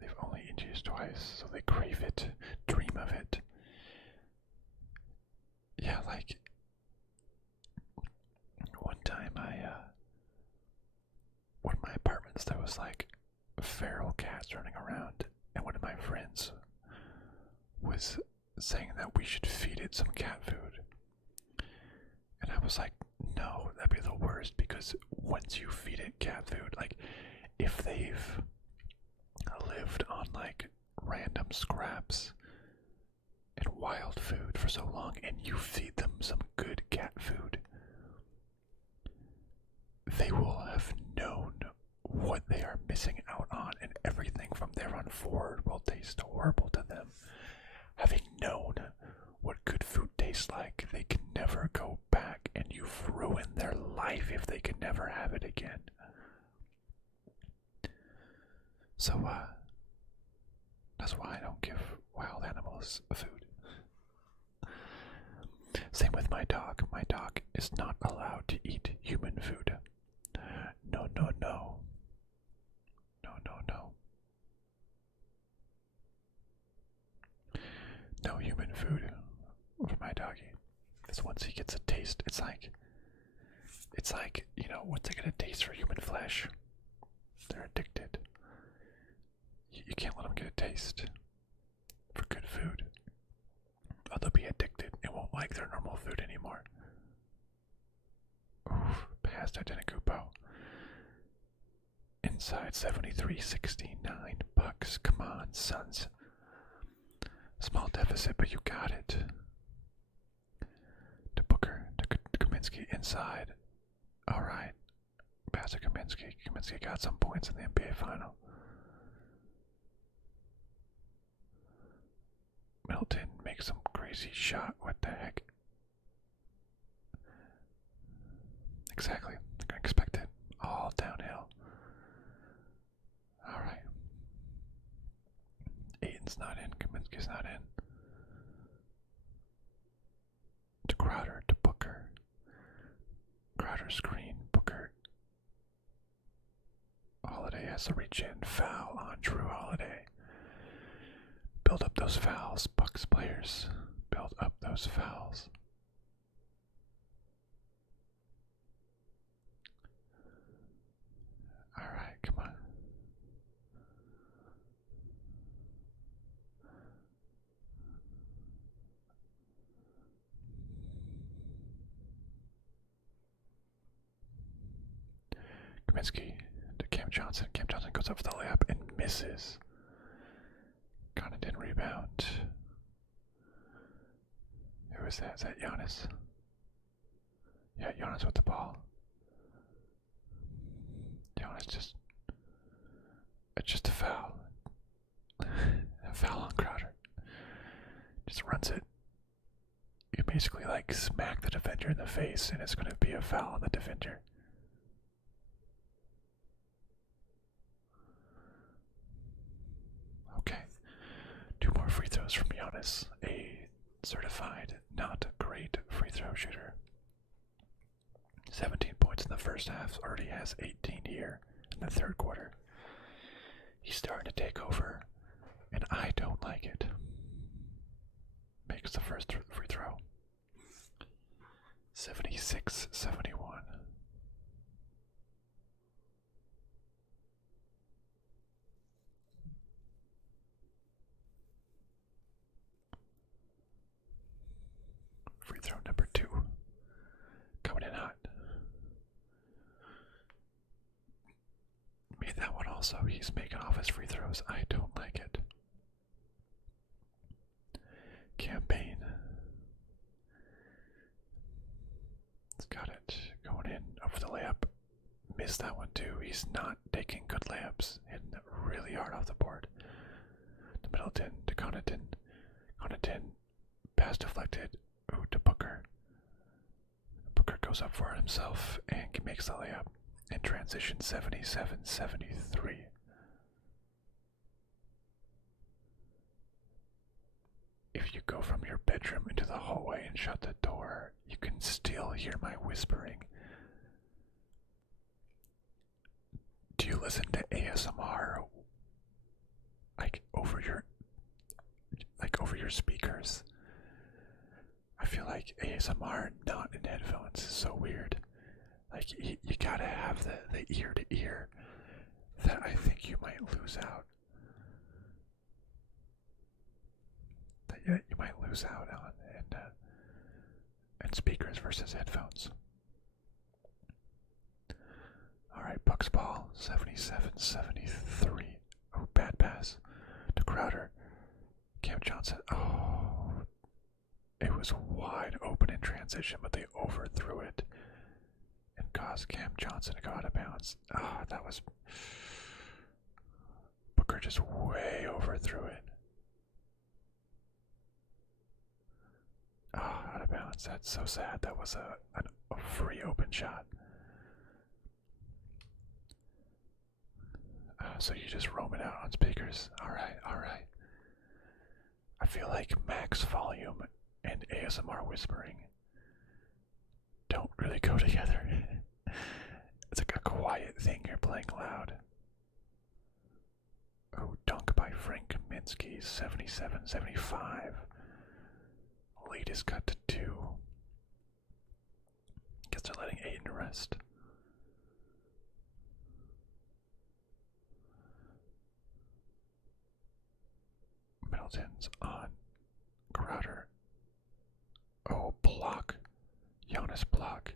They've only introduced twice, so they crave it, dream of it. Yeah, like one time one of my apartments there was like feral cats running around, and one of my friends was saying that we should feed it some cat food. And I was like, no, that'd be the worst, because once you feed it cat food, like if they've lived on like random scraps and wild food for so long and you feed them some good cat food, they will have known what they are missing out on, and everything from there on forward will taste horrible to them. Having known what good food tastes like, they can never go back, and you've ruined their life if they can never have it again. So, that's why I don't give wild animals food. Same with my dog. My dog is not allowed to eat human food. No, no, no. No, no, no. No human food for my doggy. Because once he gets a taste, it's like, you know, what's it gonna taste for human flesh? They're addicted. You can't let them get a taste for good food. Oh, they'll be addicted and won't like their normal food anymore. Oof, past Identicupo. Inside 73-69 Bucks. Come on, Suns. Small deficit, but you got it. To Booker, to Kaminsky inside. Alright. Pass to Kaminsky. Kaminsky got some points in the NBA final. Middleton makes some crazy shot. What the heck? Exactly. I expect it. All downhill. Alright. Aiton's not in. Kaminsky's not in. To Crowder. To Booker. Crowder screen. Booker. Holiday has to reach in. Foul on Drew Holiday. Build up those fouls, Bucks players. Build up those fouls. Alright, come on. Kaminsky to Cam Johnson. Cam Johnson goes up for the layup and misses. Connaughton rebound. Who is that? Is that Giannis? Yeah, Giannis with the ball. Giannis just... It's just a foul. A foul on Crowder. Just runs it. You basically like smack the defender in the face and it's going to be a foul on the defender. Okay. 2 more free throws from Giannis, a certified not great free throw shooter. 17 points in the first half, already has 18 here in the third quarter. He's starting to take over, and I don't like it. Makes the first free throw. 76-71. Free throw number 2. Coming in hot. Made that one also. He's making off his free throws. I don't like it. Campaign. He's got it. Going in over the layup. Missed that one too. He's not taking good layups. Hitting it really hard off the board. To Middleton. To Connaughton. Connaughton. Pass deflected. Ooh, to Booker. Booker goes up for it himself and makes the layup. in transition 77-73. If you go from your bedroom into the hallway and shut the door, you can still hear my whispering. Do you listen to ASMR over your speakers? I feel like ASMR not in headphones is so weird. Like you gotta have the ear to ear that I think you might lose out. You might lose out on and speakers versus headphones. Alright, Bucks ball, 77-73. Oh, bad pass to Crowder. Cam Johnson, oh, it was wide open in transition, but they overthrew it and caused Cam Johnson to go out of bounds. Ah, that was... Booker just way overthrew it. Ah, out of bounds. That's so sad. That was a free open shot. So you just roam it out on speakers. Alright, alright. I feel like max volume and ASMR whispering don't really go together. It's like a quiet thing you're playing loud. Oh, dunk by Frank Kaminsky, 77-75. Lead is cut to 2. Guess they're letting Aiden rest. Middleton's on Crowder. Oh, block. Giannis block.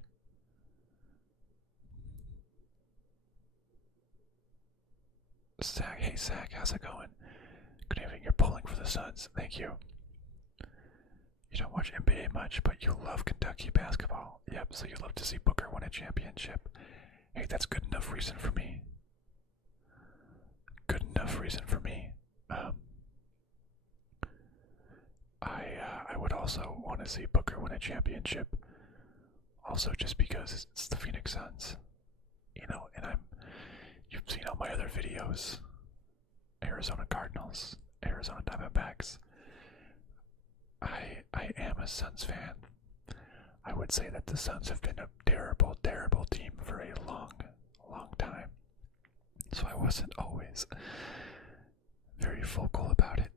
Zach, hey Zach, how's it going? Good evening, you're pulling for the Suns. Thank you. You don't watch NBA much, but you love Kentucky basketball. Yep, so you love to see Booker win a championship. Hey, that's good enough reason for me. Good enough reason for me. I would also want to see Booker win a championship. Also, just because it's the Phoenix Suns, you know, and you've seen all my other videos. Arizona Cardinals, Arizona Diamondbacks. I am a Suns fan. I would say that the Suns have been a terrible, terrible team for a long, long time. So I wasn't always very vocal about it.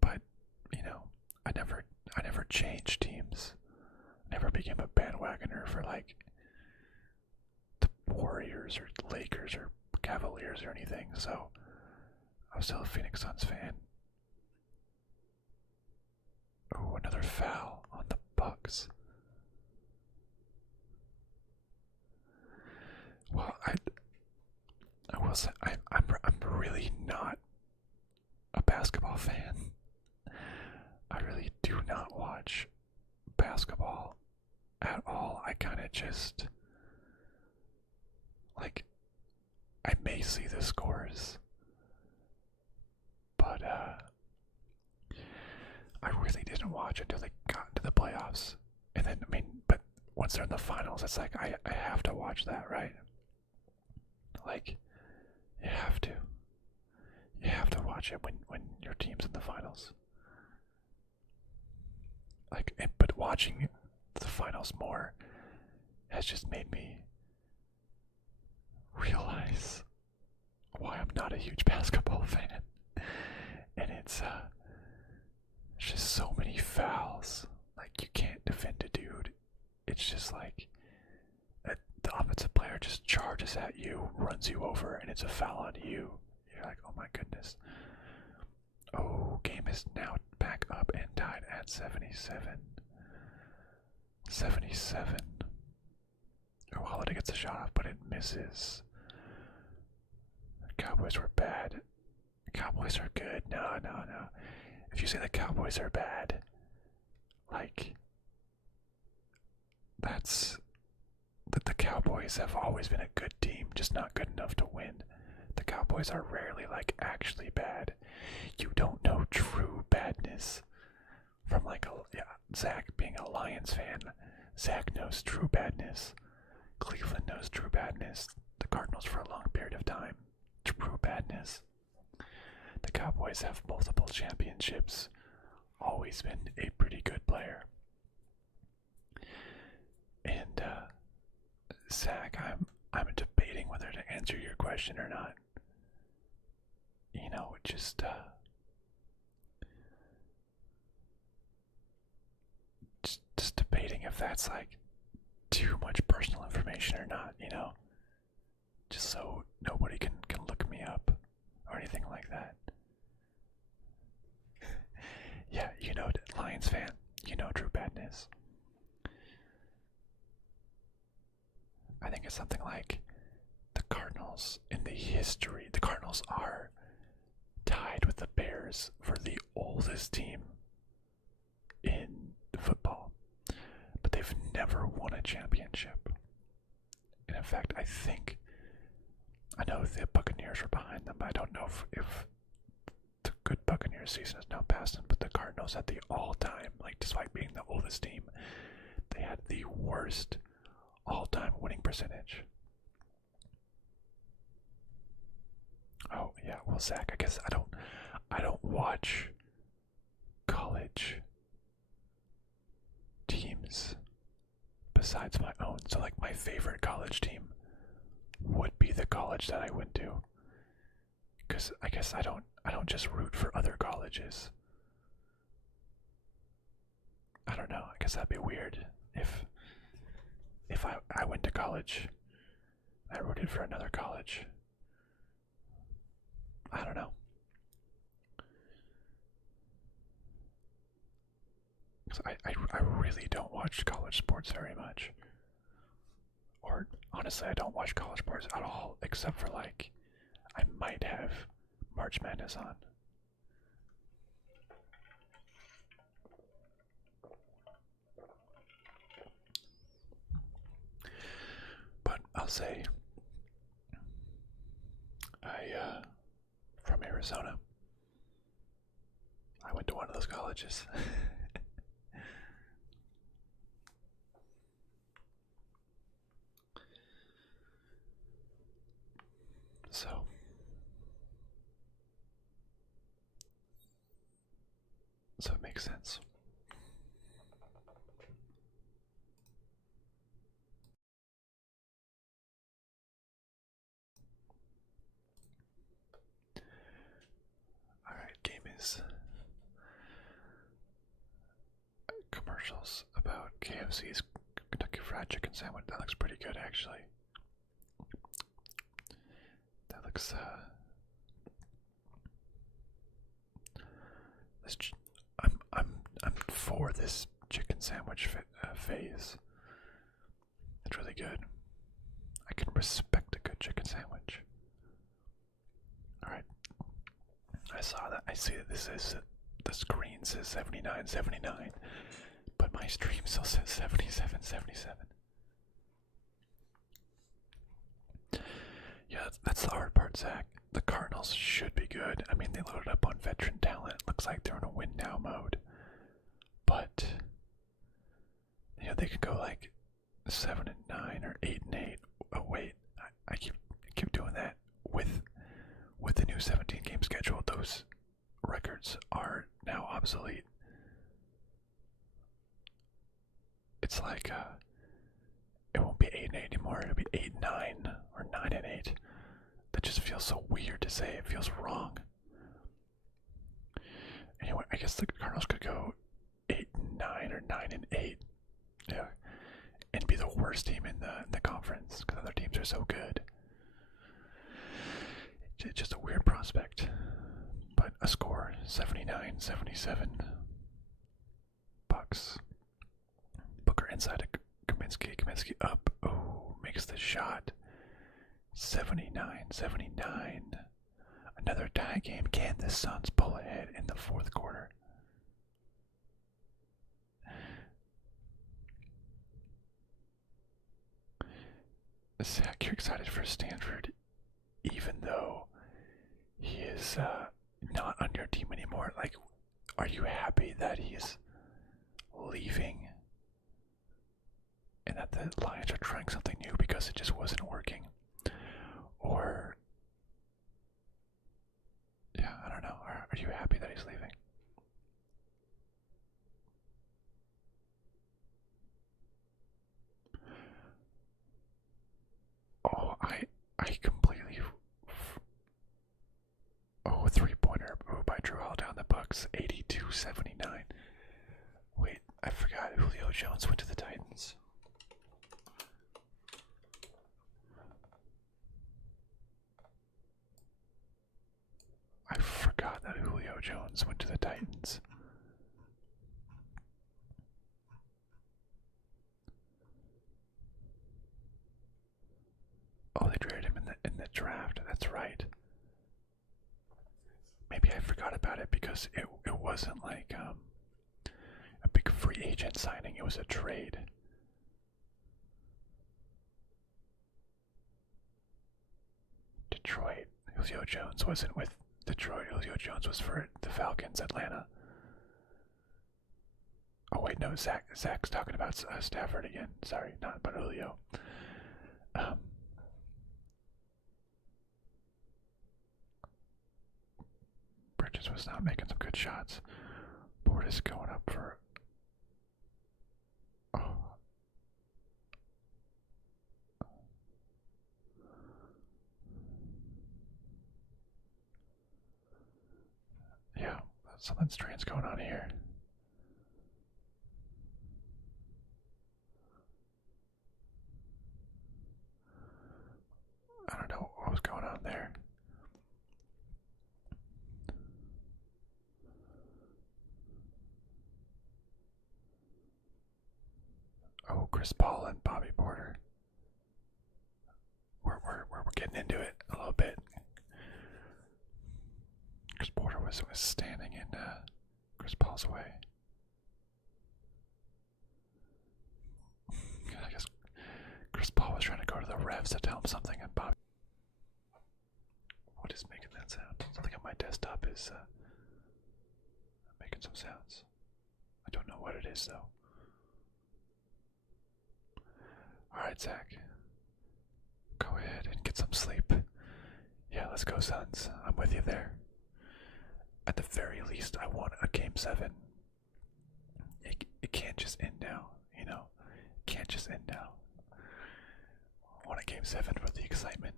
But, you know, I never changed teams. I never became a bandwagoner for like the Warriors or Lakers or Cavaliers or anything. So I was still a Phoenix Suns fan. Oh, another foul on the Bucks. Well, I will say I'm really not a basketball fan. I really do not watch basketball at all. I kind of just like I may see the scores, but I really didn't watch until they got into the playoffs. And then, I mean, but once they're in the finals, it's like I have to watch that, right? Like, you have to. You have to watch it when your team's in the finals. Like, but watching the finals more has just made me realize why I'm not a huge basketball fan. And it's just so many fouls. Like, you can't defend a dude. It's just like the offensive player just charges at you, runs you over, and it's a foul on you. You're like, oh my goodness. Oh, game is now back up and tied at 77. 77. Oh, Holiday gets a shot off, but it misses. The Cowboys were bad. Cowboys are good. No. If you say the Cowboys are bad, like, that's... The Cowboys have always been a good team, just not good enough to win. The Cowboys are rarely, like, actually bad. You don't know true badness from, like, Zach being a Lions fan. Zach knows true badness. Cleveland knows true badness. The Cardinals for a long period of time. True badness. The Cowboys have multiple championships. Always been a pretty good player. And Zach, I'm debating whether to answer your question or not. You know, just debating if that's like too much personal information or not, you know? Just so nobody can look me up or anything like that. Yeah, you know, Lions fan, you know Drew Badness. I think it's something like the Cardinals the Cardinals are tied with the Bears for the oldest team in football, but they've never won a championship. And in fact, I know the Buccaneers are behind them, but I don't know if the good Buccaneers season is now past them, but the Cardinals at the all-time, like despite being the oldest team, they had the worst all-time winning percentage. Oh yeah, well Zach, I guess I don't watch college teams besides my own. So like my favorite college team would be the college that I went to. Cause I guess I don't just root for other colleges. I don't know, I guess that'd be weird if I went to college, I rooted for another college. I don't know. I really don't watch college sports very much. Or honestly, I don't watch college sports at all, except for like, I might have March Madness on. But I'll say, from Arizona. I went to one of those colleges. So it makes sense. Alright, game is commercials about KFC's Kentucky Fried Chicken sandwich. That looks pretty good, actually. That looks, I'm for this chicken sandwich phase. It's really good. I can respect a good chicken sandwich. Alright. I saw that. I see that the screen says 79.79, but my stream still says 77.77. Yeah, that's the hard part, Zach. The Cardinals should be good. I mean, they loaded up on veteran talent. It looks like they're in a win now mode. But, you know, they could go like 7-9 or 8-8. Oh wait, I keep doing that. With the new 17-game schedule, those records are now obsolete. It's like it won't be 8-8 anymore. It'll be 8-9 or 9-8. That just feels so weird to say. It feels wrong. Anyway, I guess the Cardinals could go 8-9 or 9-8. Yeah, and be the worst team in the conference because other teams are so good. It's just a weird prospect. But a score 79-77. Bucks. Booker inside to Kaminsky. Kaminsky up. Oh, makes the shot. 79-79. Another tie game. Can the Suns pull ahead in the fourth quarter? Zach, you're excited for Stanford, even though he is not on your team anymore. Like, are you happy that he's leaving and that that the Lions are trying something new because it just wasn't working. Or, yeah, I don't know. Are you happy that he's leaving? Oh, I completely. Oh, a three-pointer by Drew Holiday on the Bucks, 82-79. Wait, I forgot Julio Jones went to the Titans. I forgot that Julio Jones went to the Titans. Oh, they traded him in the draft. That's right. Maybe I forgot about it because it wasn't like a big free agent signing. It was a trade. Detroit. Julio Jones wasn't with Detroit. Julio Jones was for the Falcons, Atlanta. Oh wait, no, Zach's talking about Stafford again. Sorry, not about Julio. Bridges was not making some good shots. Portis going up for. Oh. Yeah, something strange going on here. I don't know what was going on there. Oh, Chris Paul and Bobby Porter. We're getting into it a little bit. Chris Porter was standing in Chris Paul's way. I guess Chris Paul was trying to go to the refs to tell him something, and Bobby. What is making that sound? Something on my desktop is making some sounds. I don't know what it is though. Alright, Zach. Go ahead and get some sleep. Yeah, let's go, Suns. I'm with you there. At the very least, I want a Game 7. It can't just end now, you know? It can't just end now. I want a Game 7 for the excitement.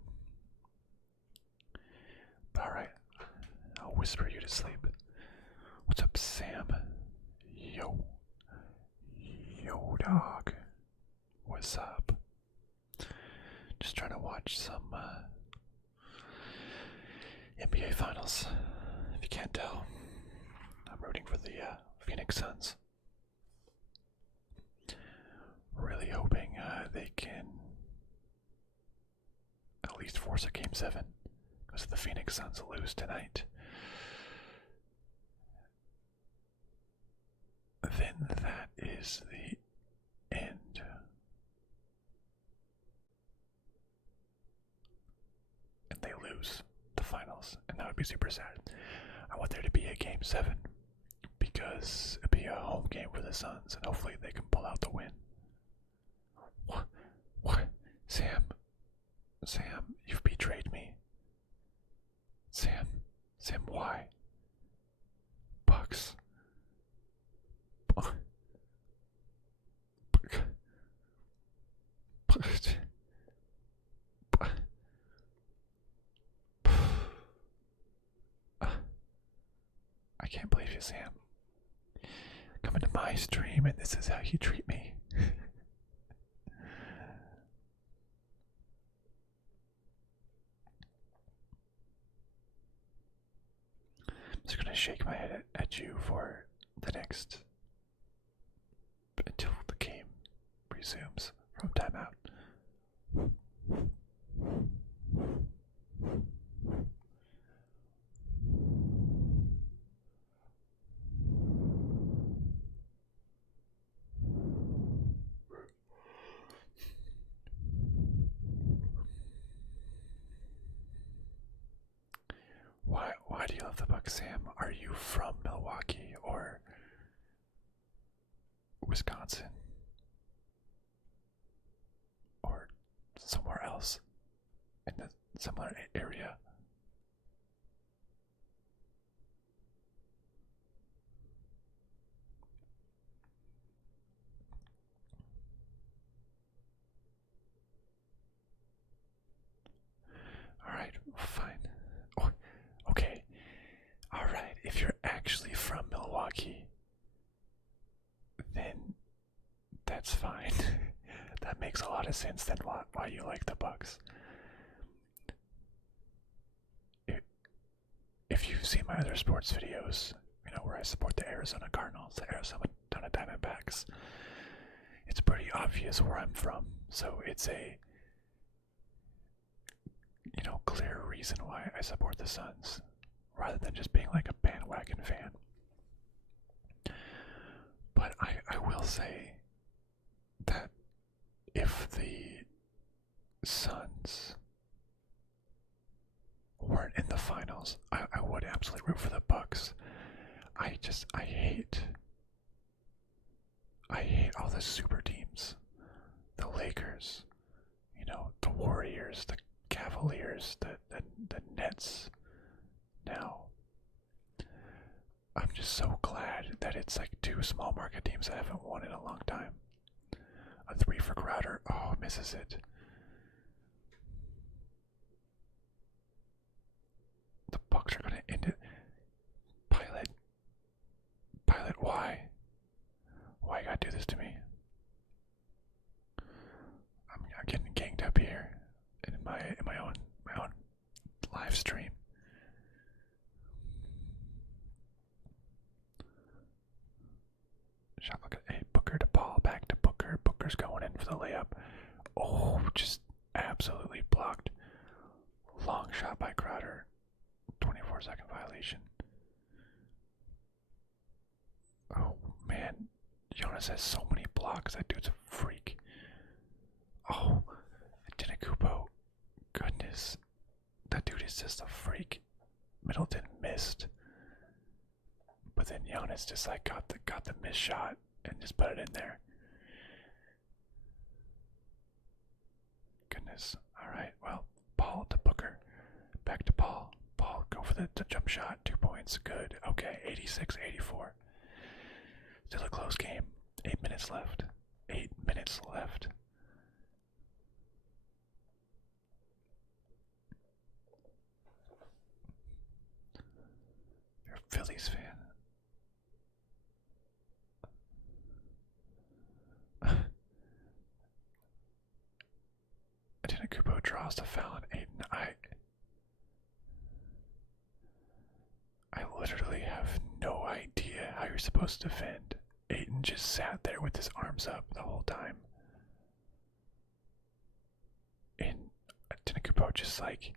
Alright, I'll whisper you to sleep. What's up, Sam? Yo. Yo, dog. What's up? Just trying to watch some NBA Finals. If you can't tell, I'm rooting for the Phoenix Suns. Really hoping they can at least force a Game 7. Because if the Phoenix Suns lose tonight, then that is the end. And they lose the finals, and that would be super sad. I want there to be a Game 7 because it'd be a home game for the Suns, and hopefully they can pull out the win. What? Sam, you've betrayed me. Sam, why? Bucks. I can't believe you, Sam. Coming to my stream and this is how you treat me. I'm just gonna shake my head at you for the next until the game resumes from timeout. Why do you love the Bucks, Sam? Are you from Milwaukee or Wisconsin? in the similar area. Alright, fine. Oh, okay. Alright, if you're actually from Milwaukee, then that's fine. That makes a lot of sense then why you like the Bucks. If you've seen my other sports videos, where I support the Arizona Cardinals, the Arizona Diamondbacks, it's pretty obvious where I'm from. So it's a clear reason why I support the Suns, rather than just being like a bandwagon fan. But I will say that if the Suns weren't in the finals, I would absolutely root for the Bucks. I hate all the super teams. The Lakers, the Warriors, the Cavaliers, the Nets. Now, I'm just so glad that it's like two small market teams that haven't won in a long time. A 3 for Crowder. Oh, misses it. The Bucks are gonna end it. Pilot, why? Why you gotta do this to me? I'm getting ganged up here in my own live stream. Shot look at Booker to Paul, back to Booker. Booker's going in for the layup. Oh, just absolutely blocked. Long shot by Crowder. 24-second violation. Oh man, Jonas has so many blocks. That dude's a freak. Oh, Dinakupo. Goodness, that dude is just a freak. Middleton missed, but then Giannis just like got the missed shot and just put it in there. Goodness. All right. Well, Paul to Booker. Back to Paul. Paul, go for the jump shot. 2 points. Good. Okay. 86-84. Still a close game. 8 minutes left. 8 minutes left. You're a Phillies fan. Kupo draws the foul on Aiden. I literally have no idea how you're supposed to defend. Aiden just sat there with his arms up the whole time. And Kupo just like,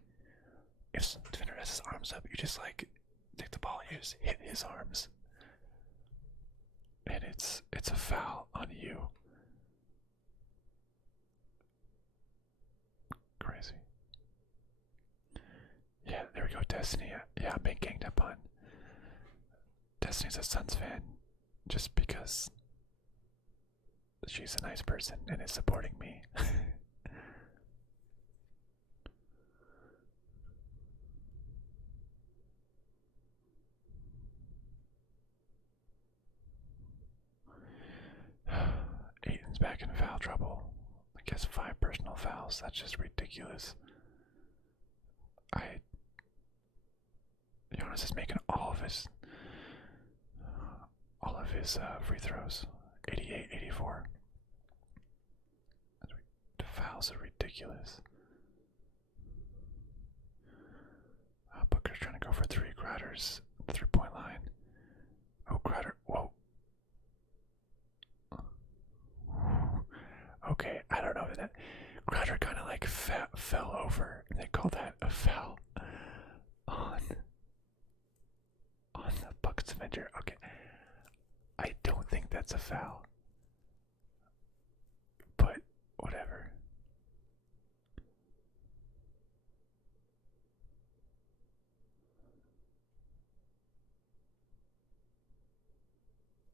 if the defender has his arms up, you just like take the ball and you just hit his arms. And it's a foul on you. Crazy. Yeah, there we go, Destiny. Yeah, I'm being ganged up on. Destiny's a Suns fan just because she's a nice person and is supporting me. Aiden's back in foul trouble. I guess 5 personal fouls. That's just ridiculous. Jonas is making all of his free throws. 88-84. The fouls are ridiculous. Booker's trying to go for 3. Crowder's 3-point line. Oh, Crowder. Whoa. Okay, I don't know that. Crowder kind of like fell over. They call that a foul on the Bucks defender. Okay, I don't think that's a foul, but whatever.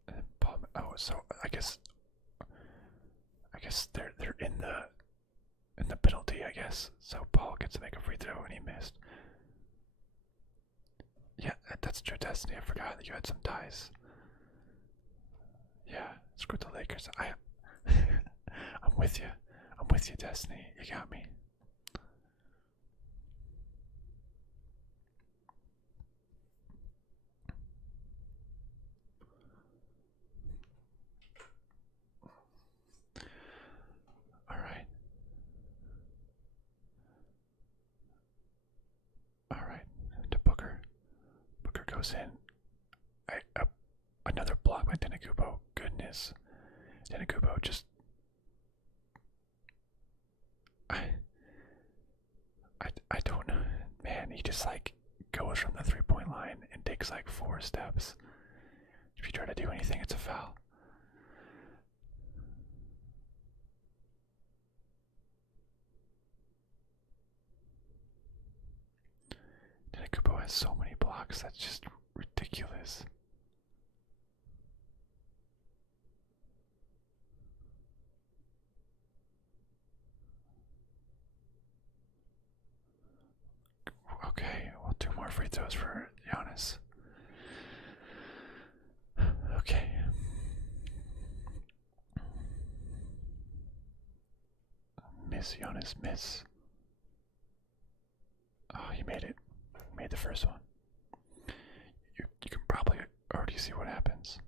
And Paul, oh, so I guess they're in the in the penalty, I guess. So Paul gets to make a free throw and he missed. Yeah, that's true, Destiny. I forgot that you had some ties. Yeah, screw the Lakers. I'm with you. I'm with you, Destiny. You got me. All right. All right. To Booker. Booker goes in. Another block by Tenakubo. Goodness. Tenakubo just. I don't know. Man, he just like goes from the 3-point line and takes like 4 steps. If you try to do anything, it's a foul. Tenakubo has so many blocks, that's just ridiculous. Okay, well, 2 more free throws for Giannis. Okay. Miss, Giannis, miss. Oh, he made it. He made the first one. You can probably already see what happens.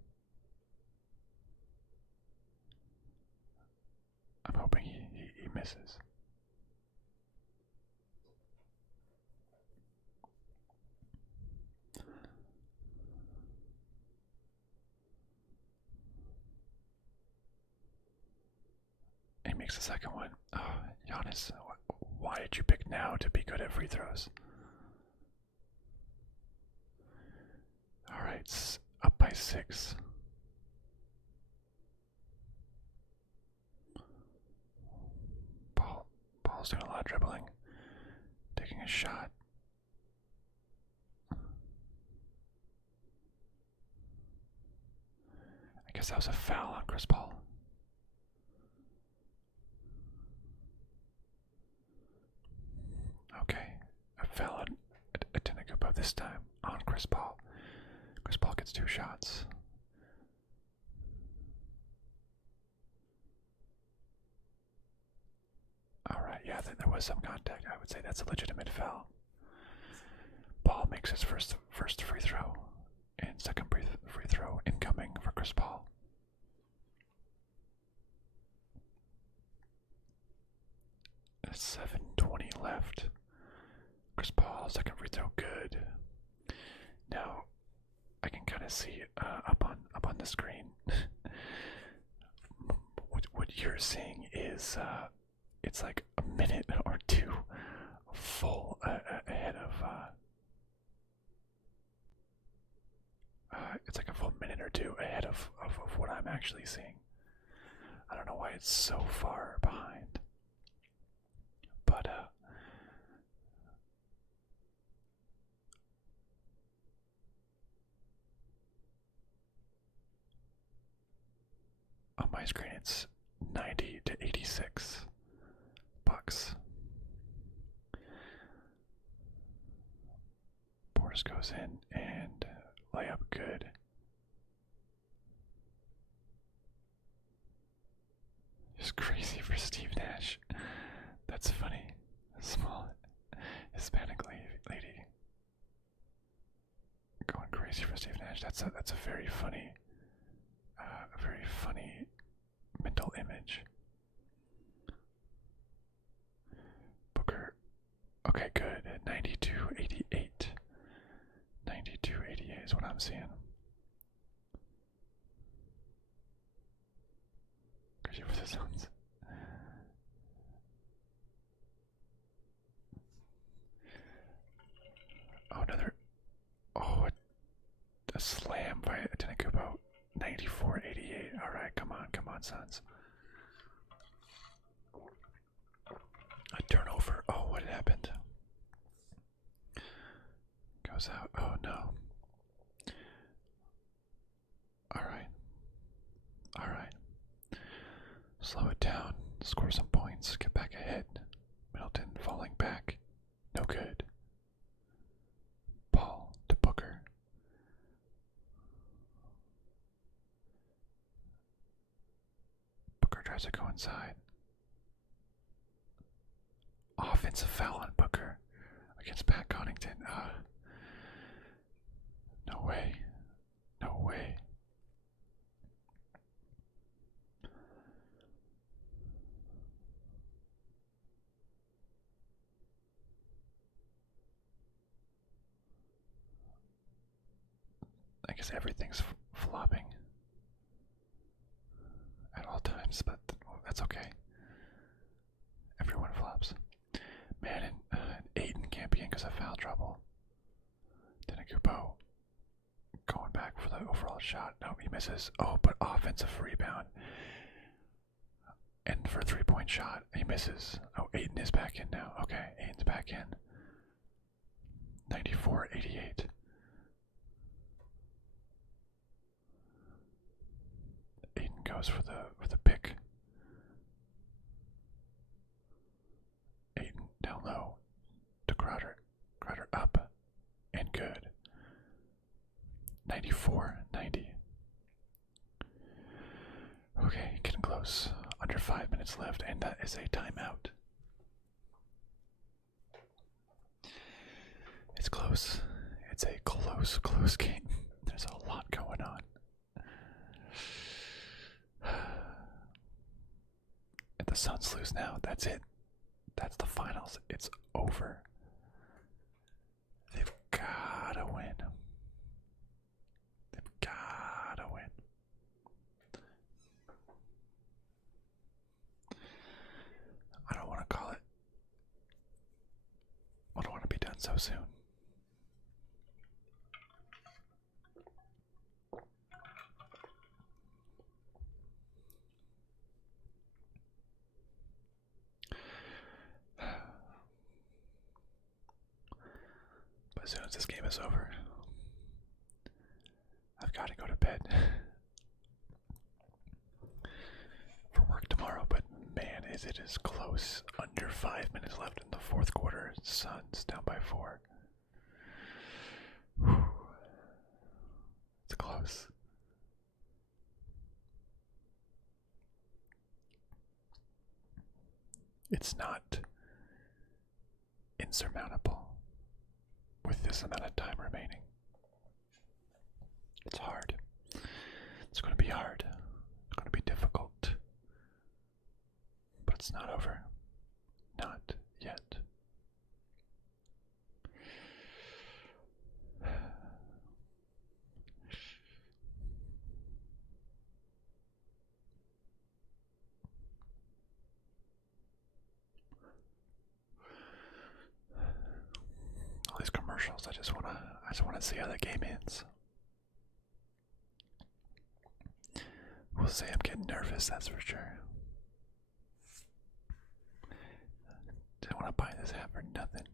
I'm hoping he misses. He makes the second one. Oh, Giannis, why did you pick now to be good at free throws? Alright, up by 6. Paul's doing a lot of dribbling. Taking a shot. I guess that was a foul on Chris Paul. Okay, a foul on Tenakubo this time on Chris Paul. Chris Paul gets 2 shots. Alright, yeah, there was some contact. I would say that's a legitimate foul. Paul makes his first free throw, and second free throw incoming for Chris Paul. There's 7:20 left. Chris Paul, second free throw, good. Now, I can kind of see up on the screen. what you're seeing is it's like a minute or 2 full ahead of. It's like a full minute or 2 ahead of what I'm actually seeing. I don't know why it's so far behind. But on my screen it's 90-86 Bucks. Portis goes in and layup good. Just crazy for Steve Nash. That's funny. Small Hispanic lady going crazy for Steve Nash. That's a very funny, mental image. Booker, okay, good. 92-88. 92-88 is what I'm seeing. Crazy for the Suns. Oh, another. Oh, a slam by Tenakubo. 94-88. Alright, come on, Suns. A turnover. Oh, what happened? Goes out. Oh, no. Alright. Slow it down. Score some points. Get back ahead. tries to go inside. Offensive foul on Booker against Pat Connaughton. No way. No way. I guess everything's flopping at all times, but that's okay. Everyone flops. Man, and Aiden can't be in because of foul trouble. Tenakupo going back for the overall shot. No, he misses. Oh, but offensive rebound. And for a 3-point shot, he misses. Oh, Aiden is back in now. Okay, Aiden's back in. 94-88. Aiden goes for the pick. Aiden down low to Crowder. Crowder up and good. 94-90. Okay, getting close. Under 5 minutes left, and that is a timeout. It's close. It's a close game. There's a lot going on. If the Suns lose now, that's it. That's the finals. It's over. They've gotta win. They've gotta win. I don't want to call it. I don't want to be done so soon. But as soon as this game is over, I've got to go to bed for work tomorrow. But man, is it is close. Under 5 minutes left in the fourth quarter. Suns down by 4. Whew. It's close. It's not insurmountable with this amount of time remaining. It's hard. It's going to be hard. It's going to be difficult. But it's not over. Not yet. All these commercials, I just wanna see how the game ends. We'll say I'm getting nervous, that's for sure. Didn't want to buy this hat for nothing.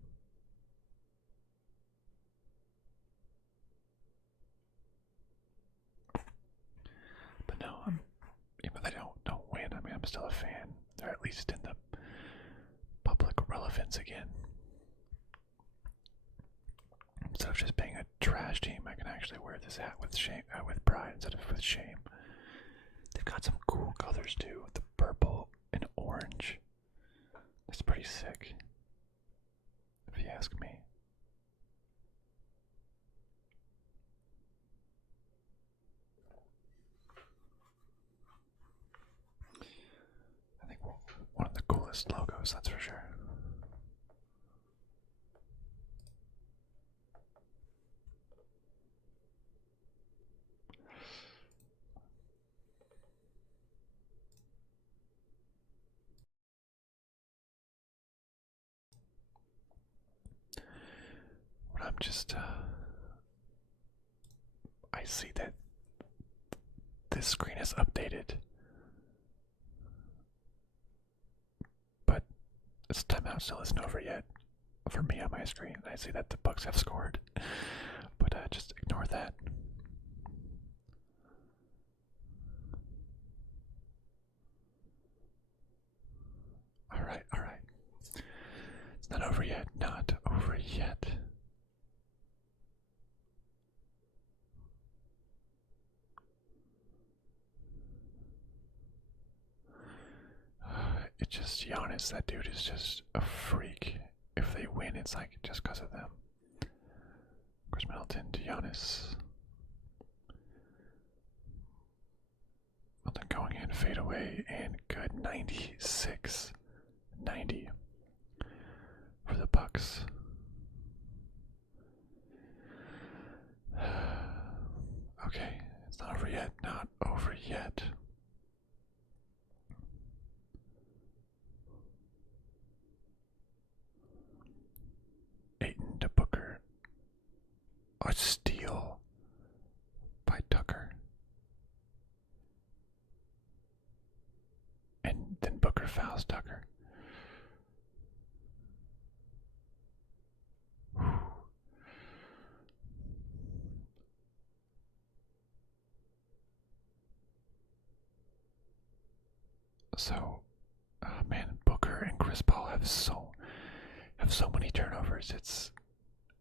But no, even if they don't win, I mean, I'm still a fan. They're at least in the public relevance again. Instead of just being a trash team, I can actually wear this hat with shame, with pride instead of with shame. They've got some cool colors too, the purple and orange. That's pretty sick, if you ask me. I think one of the coolest logos, that's for sure. I'm just, I see that this screen is updated, but this timeout still isn't over yet for me on my screen. I see that the Bucks have scored, but just ignore that. Alright. It's not over yet, not over yet. it's just Giannis. That dude is just a freak. If they win, it's like just because of them. Chris Middleton to Giannis. Middleton going in, fade away, and good. 96-90 for the Bucks. Okay, it's not over yet. Not over yet. Ayton to Booker. A steal by Tucker. And then Booker fouls Tucker. Whew. So, man, Booker and Chris Paul have so many turnovers. It's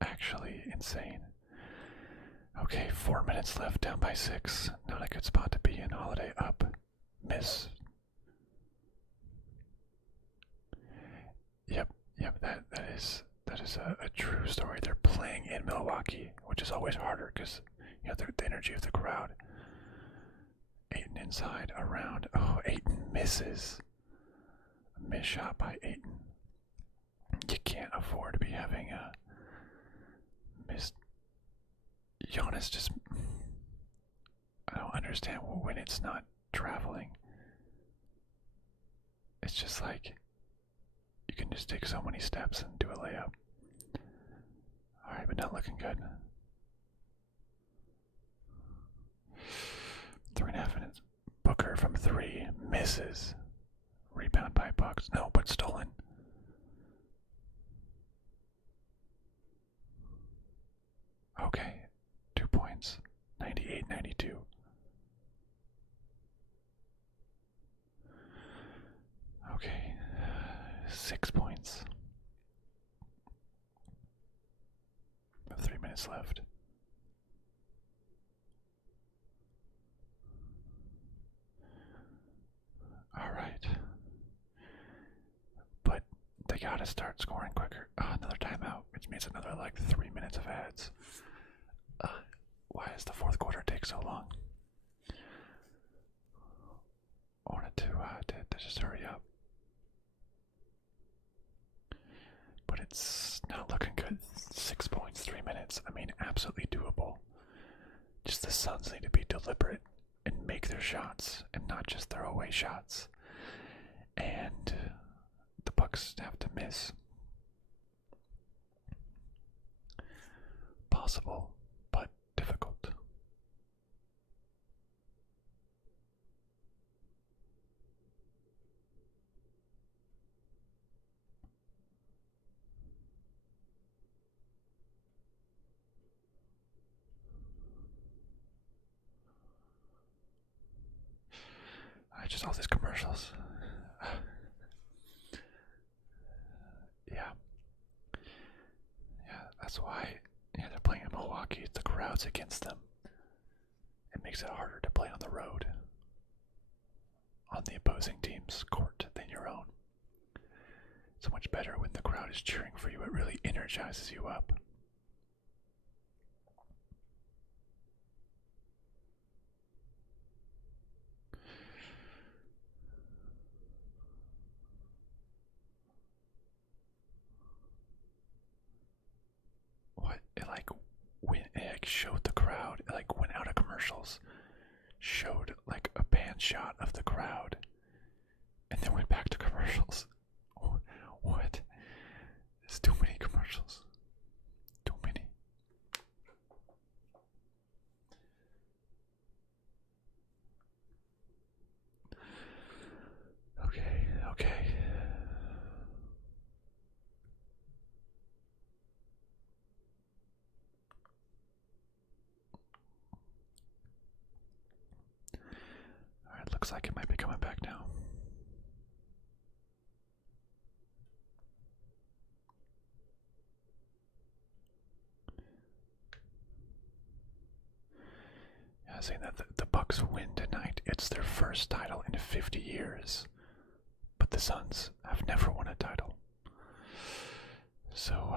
actually insane. Okay, 4 minutes left, down by 6. Not a good spot to be in. Holiday up, miss. Yep. That is a true story. They're playing in Milwaukee, which is always harder because the energy of the crowd. Ayton inside, around. Oh, Ayton misses. A miss shot by Ayton. You can't afford to be having a missed. Giannis just. I don't understand when it's not traveling. It's just like you can just take so many steps and do a layup. Alright, but not looking good. 3.5 minutes. Booker from 3 misses. Rebound by Bucks. No, but stolen. Okay, 2 points. 98-92. Okay, 6 points. 3 minutes left. Alright. But they gotta start scoring quicker. Another timeout, which means another like 3 minutes of ads. Why does the fourth quarter take so long? I wanted to just hurry up. But it's not looking good. 6 points, 3 minutes. I mean, absolutely doable. Just the Suns need to be deliberate and make their shots and not just throw away shots. And the Bucks have to miss. Possible, but difficult. Just all these commercials. Yeah, that's why. Yeah, they're playing in Milwaukee. The crowd's against them. It makes it harder to play on the road, on the opposing team's court, than your own. So much better when the crowd is cheering for you. It really energizes you up. It showed the crowd. It went out of commercials, showed a pan shot of the crowd, and then went back to commercials. What? There's too many commercials. Too many. Okay. Alright, looks like it might be coming back now. Yeah, saying that the Bucks win tonight. It's their first title in 50 years. But but the Suns have never won a title. So,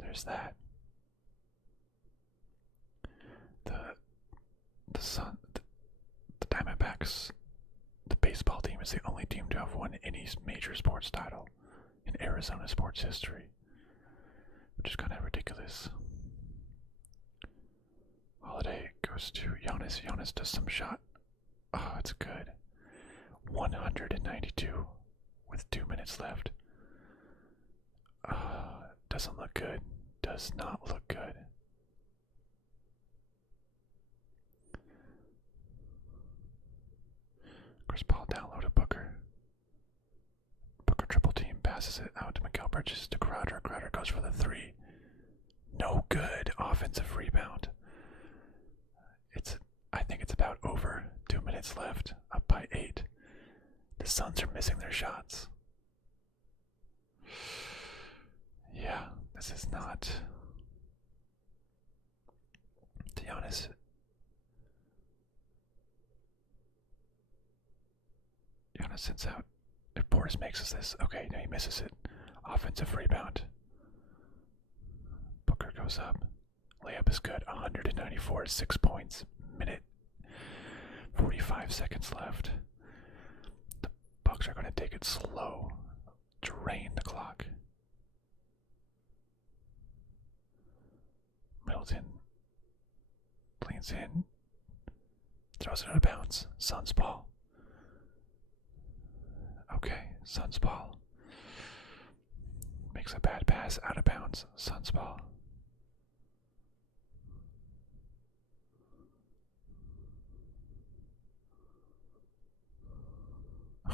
there's that. The Diamondbacks, the baseball team, is the only team to have won any major sports title in Arizona sports history, which is kind of ridiculous. Holiday goes to Giannis. Giannis does some shot. Oh, it's good. 192 with 2 minutes left. Doesn't look good. Does not look good. Chris Paul downloaded Booker. Booker triple team, passes it out to Mikal Bridges to Crowder. Crowder goes for the three. No good. Offensive rebound. I think it's about over. 2 minutes left. Up by 8. The Suns are missing their shots. Yeah, this is not. Giannis. Giannis sends out. If Portis makes this, okay, now he misses it. Offensive rebound. Booker goes up. Layup is good. 194, 6 points. Minute 45 seconds left. The Bucks are going to take it slow. Drain the clock. Middleton leans in. Throws it out of bounds. Suns ball. Okay, Suns ball. Makes a bad pass out of bounds. Suns ball.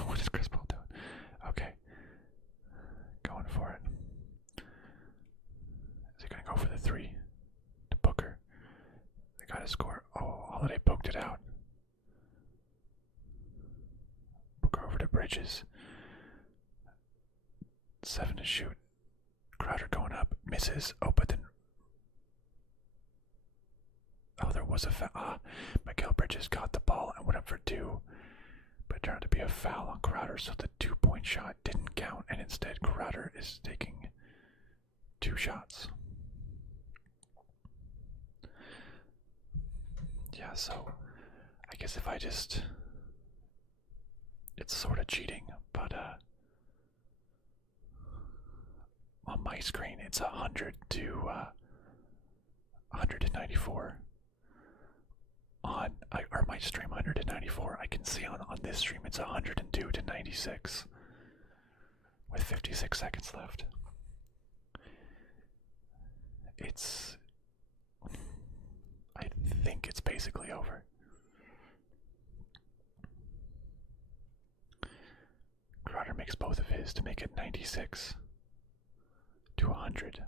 What is Chris Paul doing? Okay. Going for it. Is he going to go for the three? To Booker. They got to score. Oh, Holiday poked it out. Booker over to Bridges. 7 to shoot. Crowder going up. Misses. Oh, but then. Oh, there was a foul. Mikal Bridges got the ball and went up for 2. But it turned out to be a foul on Crowder, so the 2-point shot didn't count, and instead Crowder is taking 2 shots. Yeah, so I guess if I just. It's sort of cheating, but on my screen it's 100 to 194. Or my stream 194. I can see on this stream it's 102 to 96 with 56 seconds left. I think it's basically over. Crowder makes both of his to make it 96 to 100.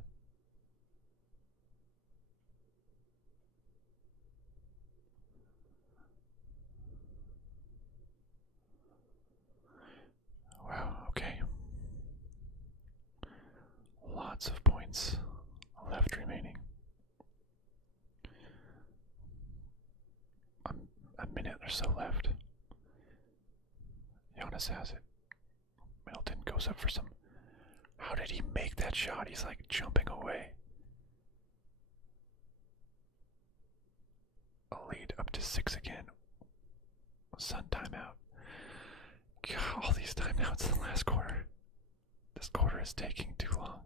Wow, okay. Lots of points left remaining. A minute or so left. Giannis has it. Middleton goes up for some. How did he make that shot? He's like jumping away. A lead up to 6 again. Sun timeout. God, all these timeouts in the last quarter. This quarter is taking too long.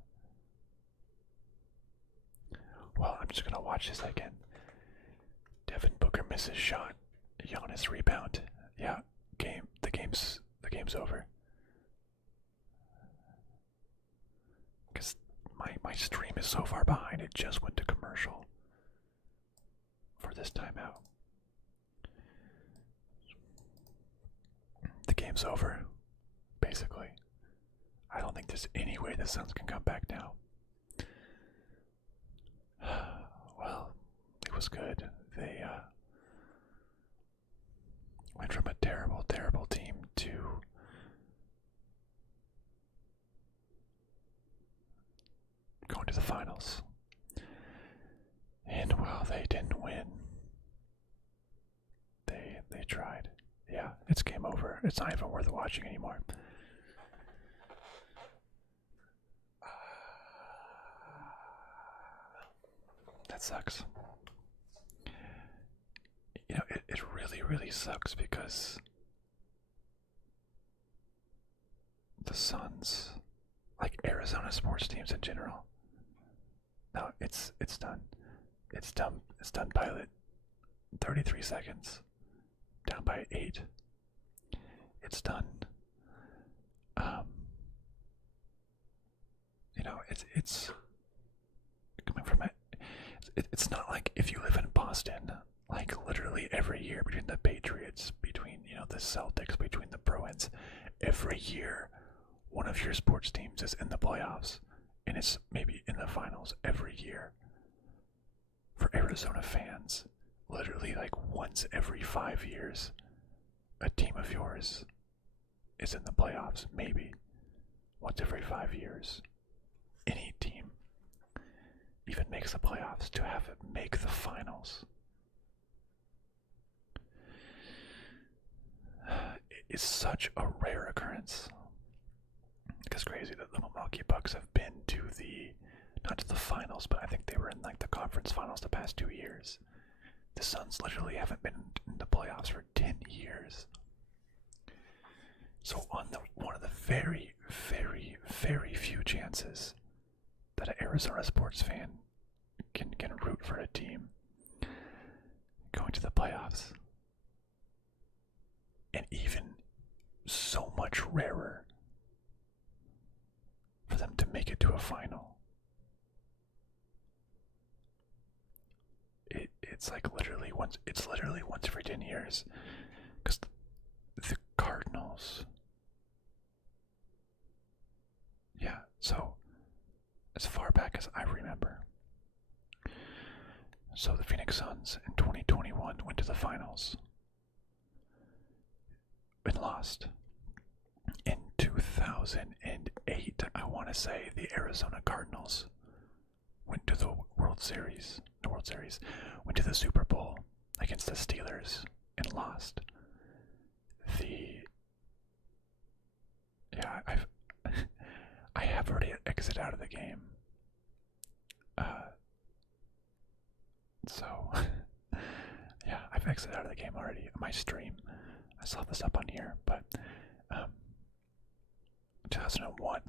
Well, I'm just gonna watch this again. Devin Booker misses shot. Giannis rebound. Yeah, the game's over. Because my stream is so far behind, it just went to commercial for this timeout. The game's over, basically. I don't think there's any way the Suns can come back now. Well, it was good. They went from a terrible, terrible team to going to the finals. And while they didn't win, they tried. Yeah, it's game over. It's not even worth watching anymore. That sucks. You know, it really, really sucks because the Suns, like Arizona sports teams in general, no, it's done. It's done. It's done, Pilot. 33 seconds. Down by 8. It's done. You know, it's coming from it. It's not like if you live in Boston, like literally every year between the Patriots, between, you know, the Celtics, between the Bruins, every year one of your sports teams is in the playoffs and it's maybe in the finals every year. For Arizona fans, literally like once every 5 years, a team of yours is in the playoffs, maybe once every 5 years. Any team even makes the playoffs. To have it make the finals is such a rare occurrence. It's crazy that the Milwaukee Bucks have been to not to the finals, but I think they were in like the conference finals the past 2 years. The Suns literally haven't been in the playoffs for 10 years. So on one of the very, very, very few chances that an Arizona sports fan can root for a team going to the playoffs, and even so much rarer for them to make it to a final. It's like literally once every 10 years, because the Cardinals, yeah, so as far back as I remember, so the Phoenix Suns in 2021 went to the finals and lost. In 2008, I want to say, the Arizona Cardinals went to the World Series, went to the Super Bowl against the Steelers and lost. I have already exited out of the game. So, yeah, I've exited out of the game already. My stream, I saw this up on here, but 2001,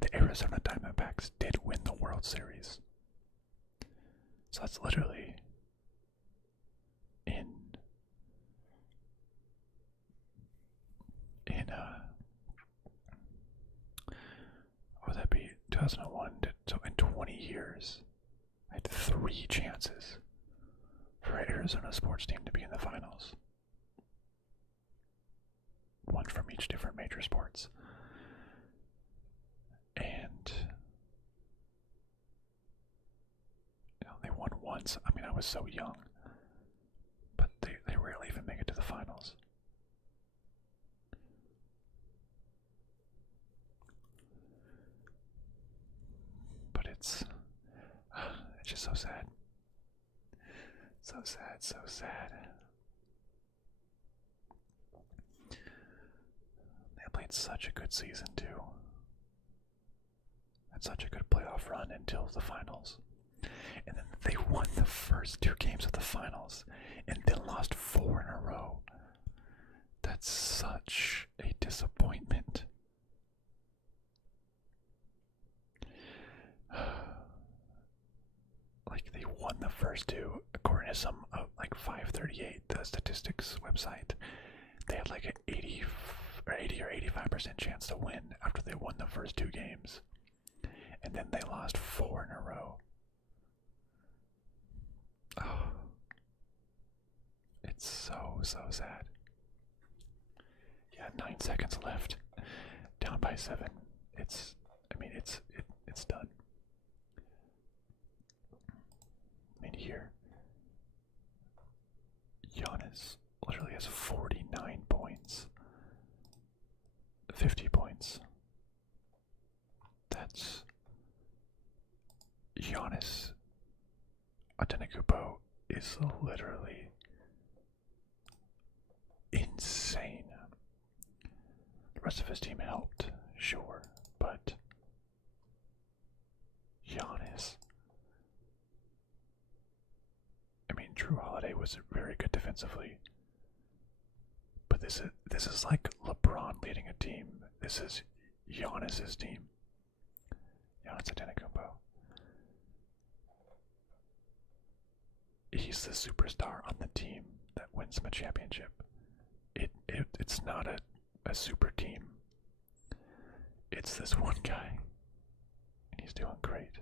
the Arizona Diamondbacks did win the World Series. So that's literally in what would that be? 2001. So in 20 years, I had 3 chances for an Arizona sports team to be in the finals. One from each different major sports. And they won once. I mean, I was so young. But they rarely even make it to the finals. But it's just so sad. So sad, so sad. They played such a good season too. Had such a good playoff run until the finals. And then they won the first 2 games of the finals and then lost 4 in a row. That's such a disappointment. Like, they won the first 2, according to some, like 538, the statistics website. They had like an 80 or 85% chance to win after they won the first 2 games. And then they lost 4 in a row. Oh, it's so sad. Yeah, 9 seconds left. Down by 7. It's done. I mean, here, Giannis literally has 49 points. 50 points. That's Giannis Antetokounmpo is literally insane. insane. The rest of his team helped, sure, but Giannis. I mean, Drew Holiday was very good defensively, but this is like LeBron leading a team. This is Giannis's team. Giannis Antetokounmpo. He's the superstar on the team that wins him a championship. It's not a super team. It's this one guy, and he's doing great.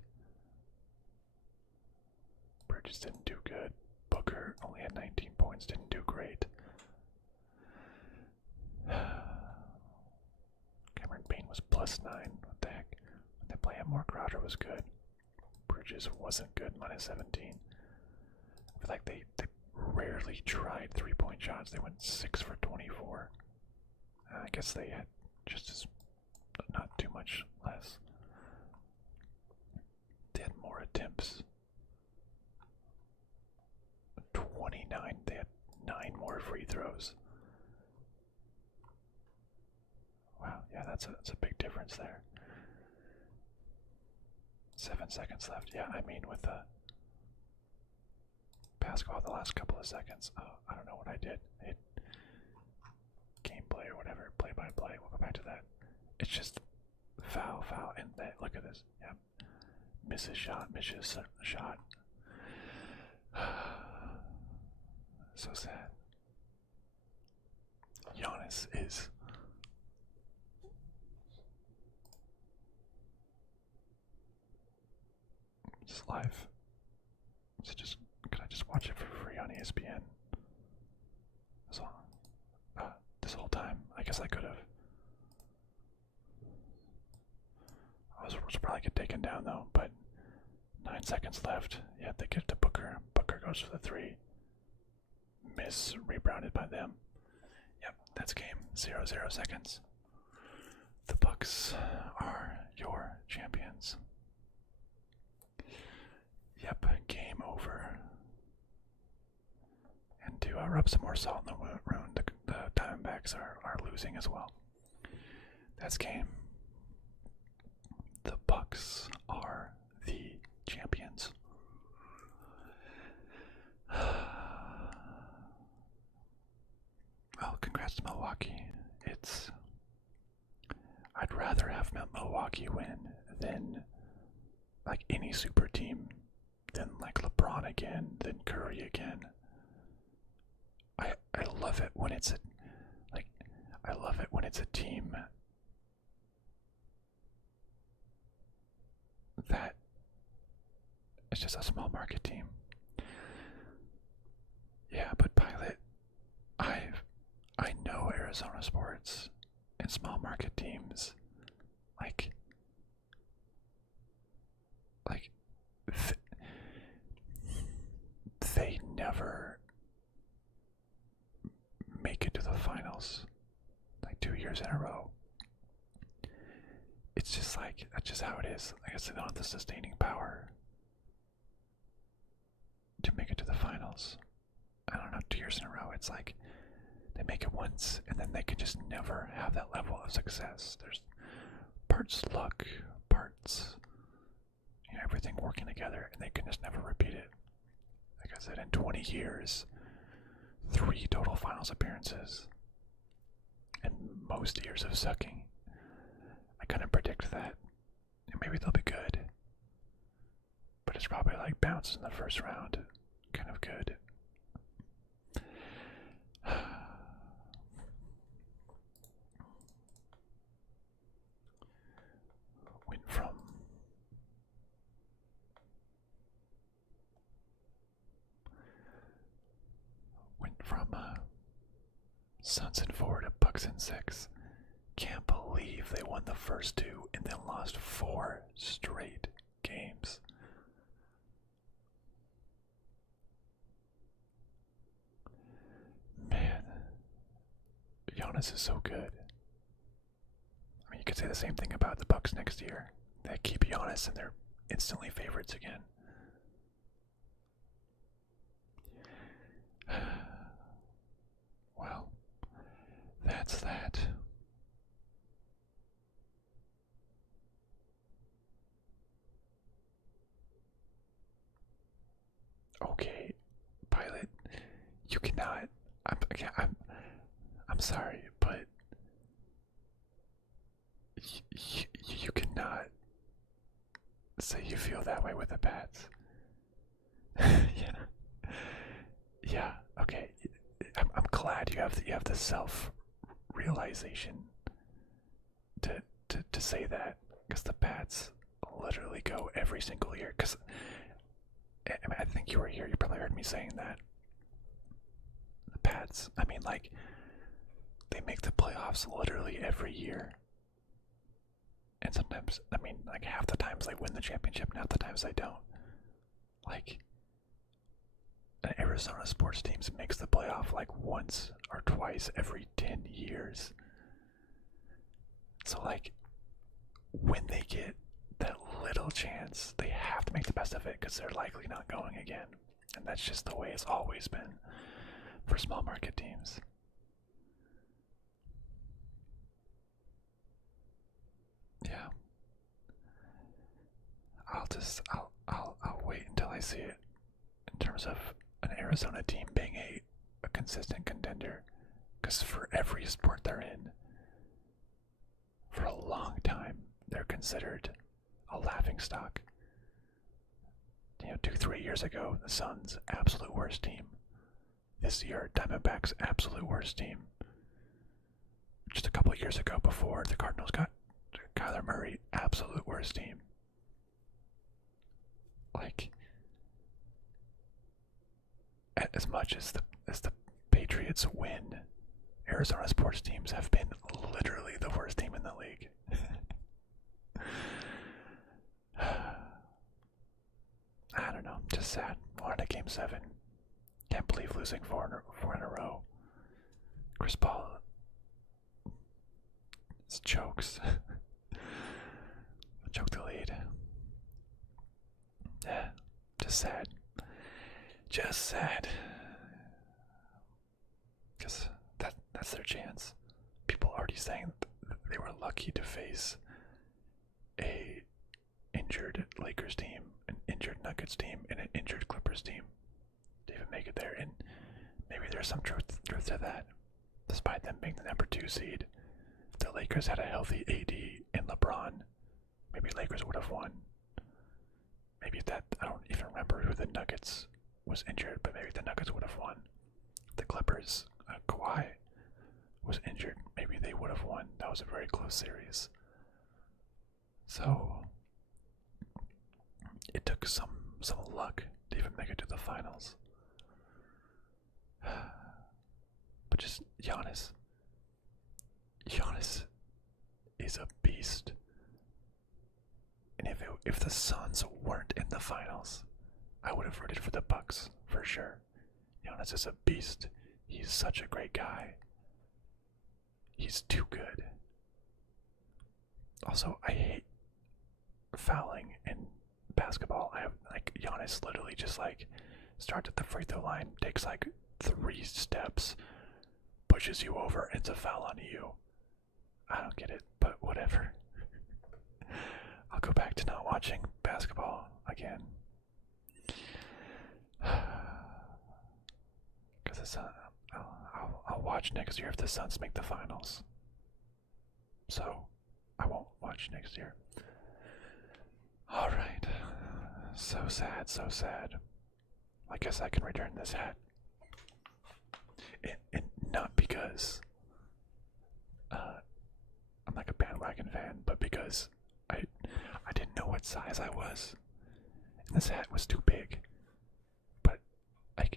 Bridges didn't do good. Booker only had 19 points, didn't do great. Cameron Payne was +9. What the heck? When they play him more, Crowder was good. Bridges wasn't good, -17. I feel like they rarely tried 3-point shots. They went 6 for 24. I guess they had just as, not too much less. They had more attempts. 29. They had 9 more free throws. Wow, yeah, that's a big difference there. 7 seconds left. Yeah, I mean, with the basketball the last couple of seconds. I don't know what I did. Gameplay or whatever, play by play. We'll go back to that. It's just foul, and look at this. Yeah, misses shot. So sad. Giannis is just live. Could I just watch it for free on ESPN? This whole time, I guess I could have. I was probably get taken down though, but 9 seconds left. Yeah, they get to Booker. Booker goes for the 3. Miss, rebounded by them. Yep, that's game. 0-0 seconds. The Bucks are your champions. Yep, game over. And to rub some more salt in the wound, the Diamondbacks are losing as well. That's game. The Bucks are the champions. Well, congrats to Milwaukee. I'd rather have Milwaukee win than like any super team, than like LeBron again, than Curry again. I love it when it's a team that is just a small market team. Yeah, but Pilot, I know Arizona sports and small market teams like they never make it to the finals like 2 years in a row. It's just like, that's just how it is. I guess they don't have the sustaining power to make it to the finals. I don't know, 2 years in a row, it's like they make it once and then they can just never have that level of success. There's parts luck, parts, everything working together, and they can just never repeat it. Like I said, in 20 years, 3 total finals appearances, and most years of sucking. I kind of predict that. And maybe they'll be good, but it's probably like bounce in the first round, kind of good. Went from Suns in 4 to Bucks in 6. Can't believe they won the first 2 and then lost 4 straight games. Man, Giannis is so good. I mean, you could say the same thing about the Bucks next year. They keep Giannis and they're instantly favorites again. Well, Okay, Pilot, you cannot. Okay, I'm sorry, but you cannot say you feel that way with the Pats. Yeah, yeah. Okay, I'm glad you have the self realization to say that, because the Pats literally go every single year. Because I mean, I think you were here. You probably heard me saying that. The Pats. I mean, like, they make the playoffs literally every year. And sometimes, I mean, like half the times they win the championship, and half the times they don't. Like, an Arizona sports team makes the playoff like once or twice every 10 years. So, like, when they get that little chance, they have to make the best of it because they're likely not going again. And that's just the way it's always been for small market teams. Yeah. I'll wait until I see it in terms of an Arizona team being a consistent contender. Because for every sport they're in, for a long time, they're considered a laughingstock. 2-3 years ago, the Suns' absolute worst team. This year, Diamondbacks' absolute worst team. Just a couple of years ago, before the Cardinals got Kyler Murray, absolute worst team. Like, as much as the Patriots win, Arizona sports teams have been literally the worst team in the league. I don't know, just sad. Wanted a game 7. Can't believe losing four in a row. Chris Paul chokes. Choke the lead. Yeah, just sad. Just sad. Because that's their chance. People already saying they were lucky to face a injured Lakers team, an injured Nuggets team, and an injured Clippers team to even make it there. And maybe there's some truth to that. Despite them being the number 2 seed, if the Lakers had a healthy AD and LeBron, maybe Lakers would have won. Maybe that, I don't even remember who the Nuggets was injured, but maybe the Nuggets would have won. The Clippers, Kawhi was injured, maybe they would have won. That was a very close series. So it took some luck to even make it to the finals. But just Giannis is a beast. And if the Suns weren't in the finals, I would have rooted for the Bucks for sure. Giannis is a beast. He's such a great guy. He's too good. Also, I hate fouling in basketball. I have Giannis literally just starts at the free throw line, takes 3 steps, pushes you over, and it's a foul on you. I don't get it, but whatever. I'll go back to not watching basketball again. Because I'll watch next year if the Suns make the finals. So, I won't watch next year. Alright. So sad, so sad. I guess I can return this hat. And not because I'm like a bandwagon fan, but because I didn't know what size I was. And this hat was too big. But I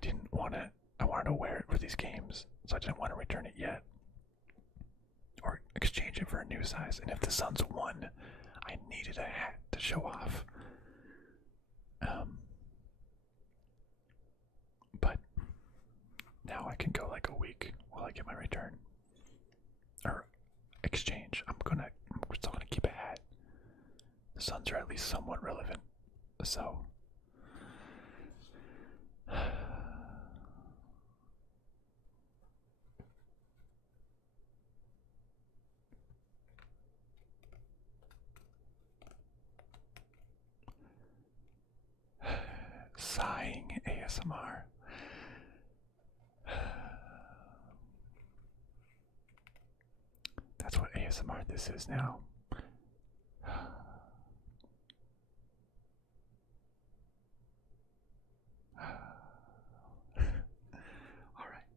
didn't wanna I wanted to wear it for these games, so I didn't want to return it yet. Or exchange it for a new size. And if the Suns won, I needed a hat to show off. But now I can go a week while I get my return. Or exchange. I'm still gonna keep a hat. The Suns are at least somewhat relevant. So sighing ASMR. That's what ASMR this is now. Alright.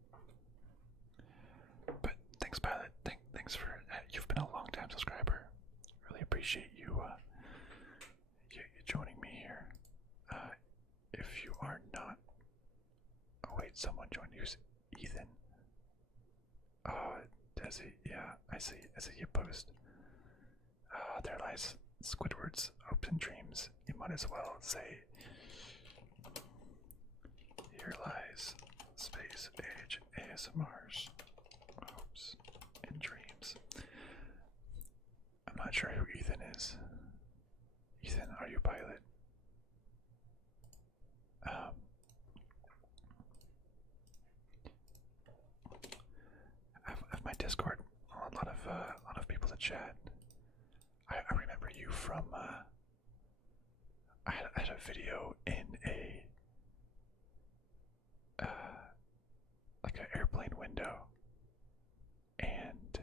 But thanks, Pilot. Thanks for you've been a long time subscriber. Really appreciate you you joining me here. If you are not, oh wait, someone joined. Who's Ethan? Does he? Yeah, I see you post. There lies Squidward's hopes and dreams. You might as well say, here lies Space Age ASMR's hopes and dreams. I'm not sure who Ethan is. Ethan, are you Pilot? I've my Discord. A lot of people that chat. I remember you from. I had a video in a like an airplane window, and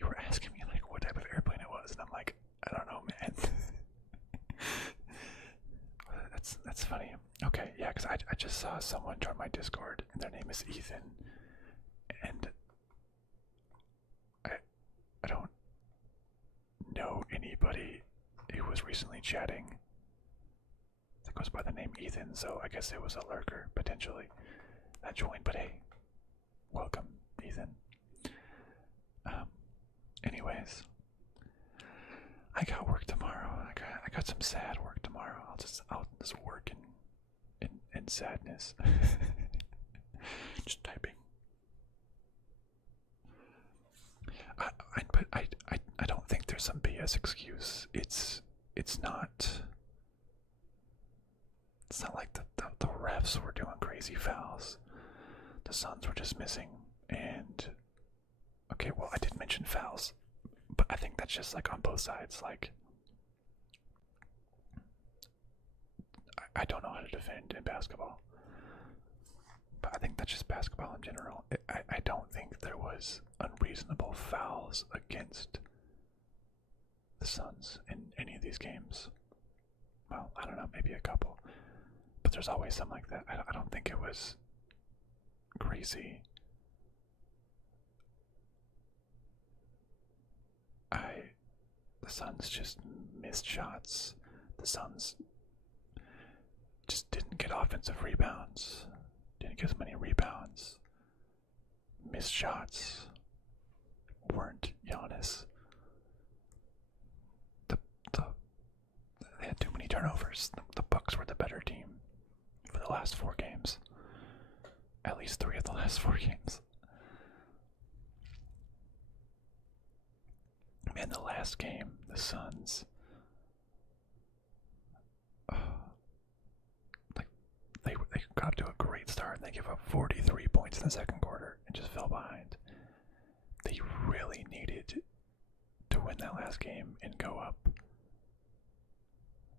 you were asking me like what type of airplane it was, and I'm like, I don't know, man. That's funny. Okay, yeah, because I just saw someone join my Discord, and their name is Ethan, and I don't know anybody who was recently chatting that goes by the name Ethan, so I guess it was a lurker potentially that joined. But hey, welcome, Ethan. Anyways, I got work tomorrow. I got some sad work tomorrow. I'll just work in sadness. Just typing. But I don't think there's some BS excuse. It's not. It's not like the refs were doing crazy fouls. The Suns were just missing. And okay, well, I did mention fouls, but I think that's just like on both sides. Like, I don't know how to defend in basketball, but I think that's just basketball in general. I don't think there was unreasonable fouls against the Suns in any of these games. Well, I don't know, maybe a couple, but there's always some like that. I don't think it was crazy. The Suns just missed shots. The Suns just didn't get offensive rebounds. Didn't get as many rebounds. Missed shots. Weren't Giannis. They had too many turnovers. The Bucks were the better team for the last 4 games. At least 3 of the last 4 games. Man, the last game, the Suns, they got to a great start and they gave up 43 points in the second quarter and just fell behind. They really needed to win that last game and go up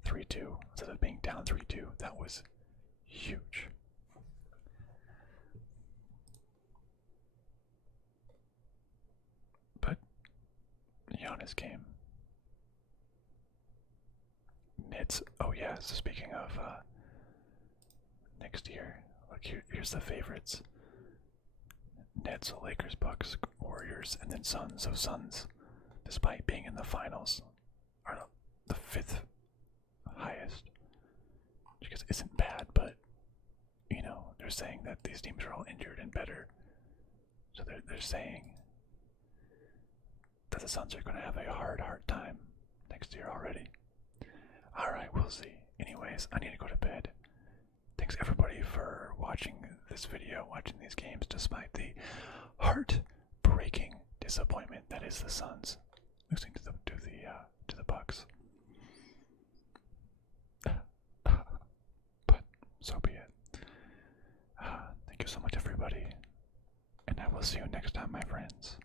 3-2 instead of being down 3-2. That was huge. But Giannis came. Nets. Oh yeah. So speaking of next year, look here's the favorites: Nets, Lakers, Bucks, Warriors, and then Suns. So Suns, despite being in the finals, are the 5th highest, which I guess isn't bad, but you know they're saying that these teams are all injured and better. So they're saying that the Suns are going to have a hard time next year already. Alright, we'll see. Anyways, I need to go to bed. Thanks everybody for watching this video, watching these games, despite the heart-breaking disappointment that is the Suns losing to the Bucks. But so be it. Thank you so much, everybody, and I will see you next time, my friends.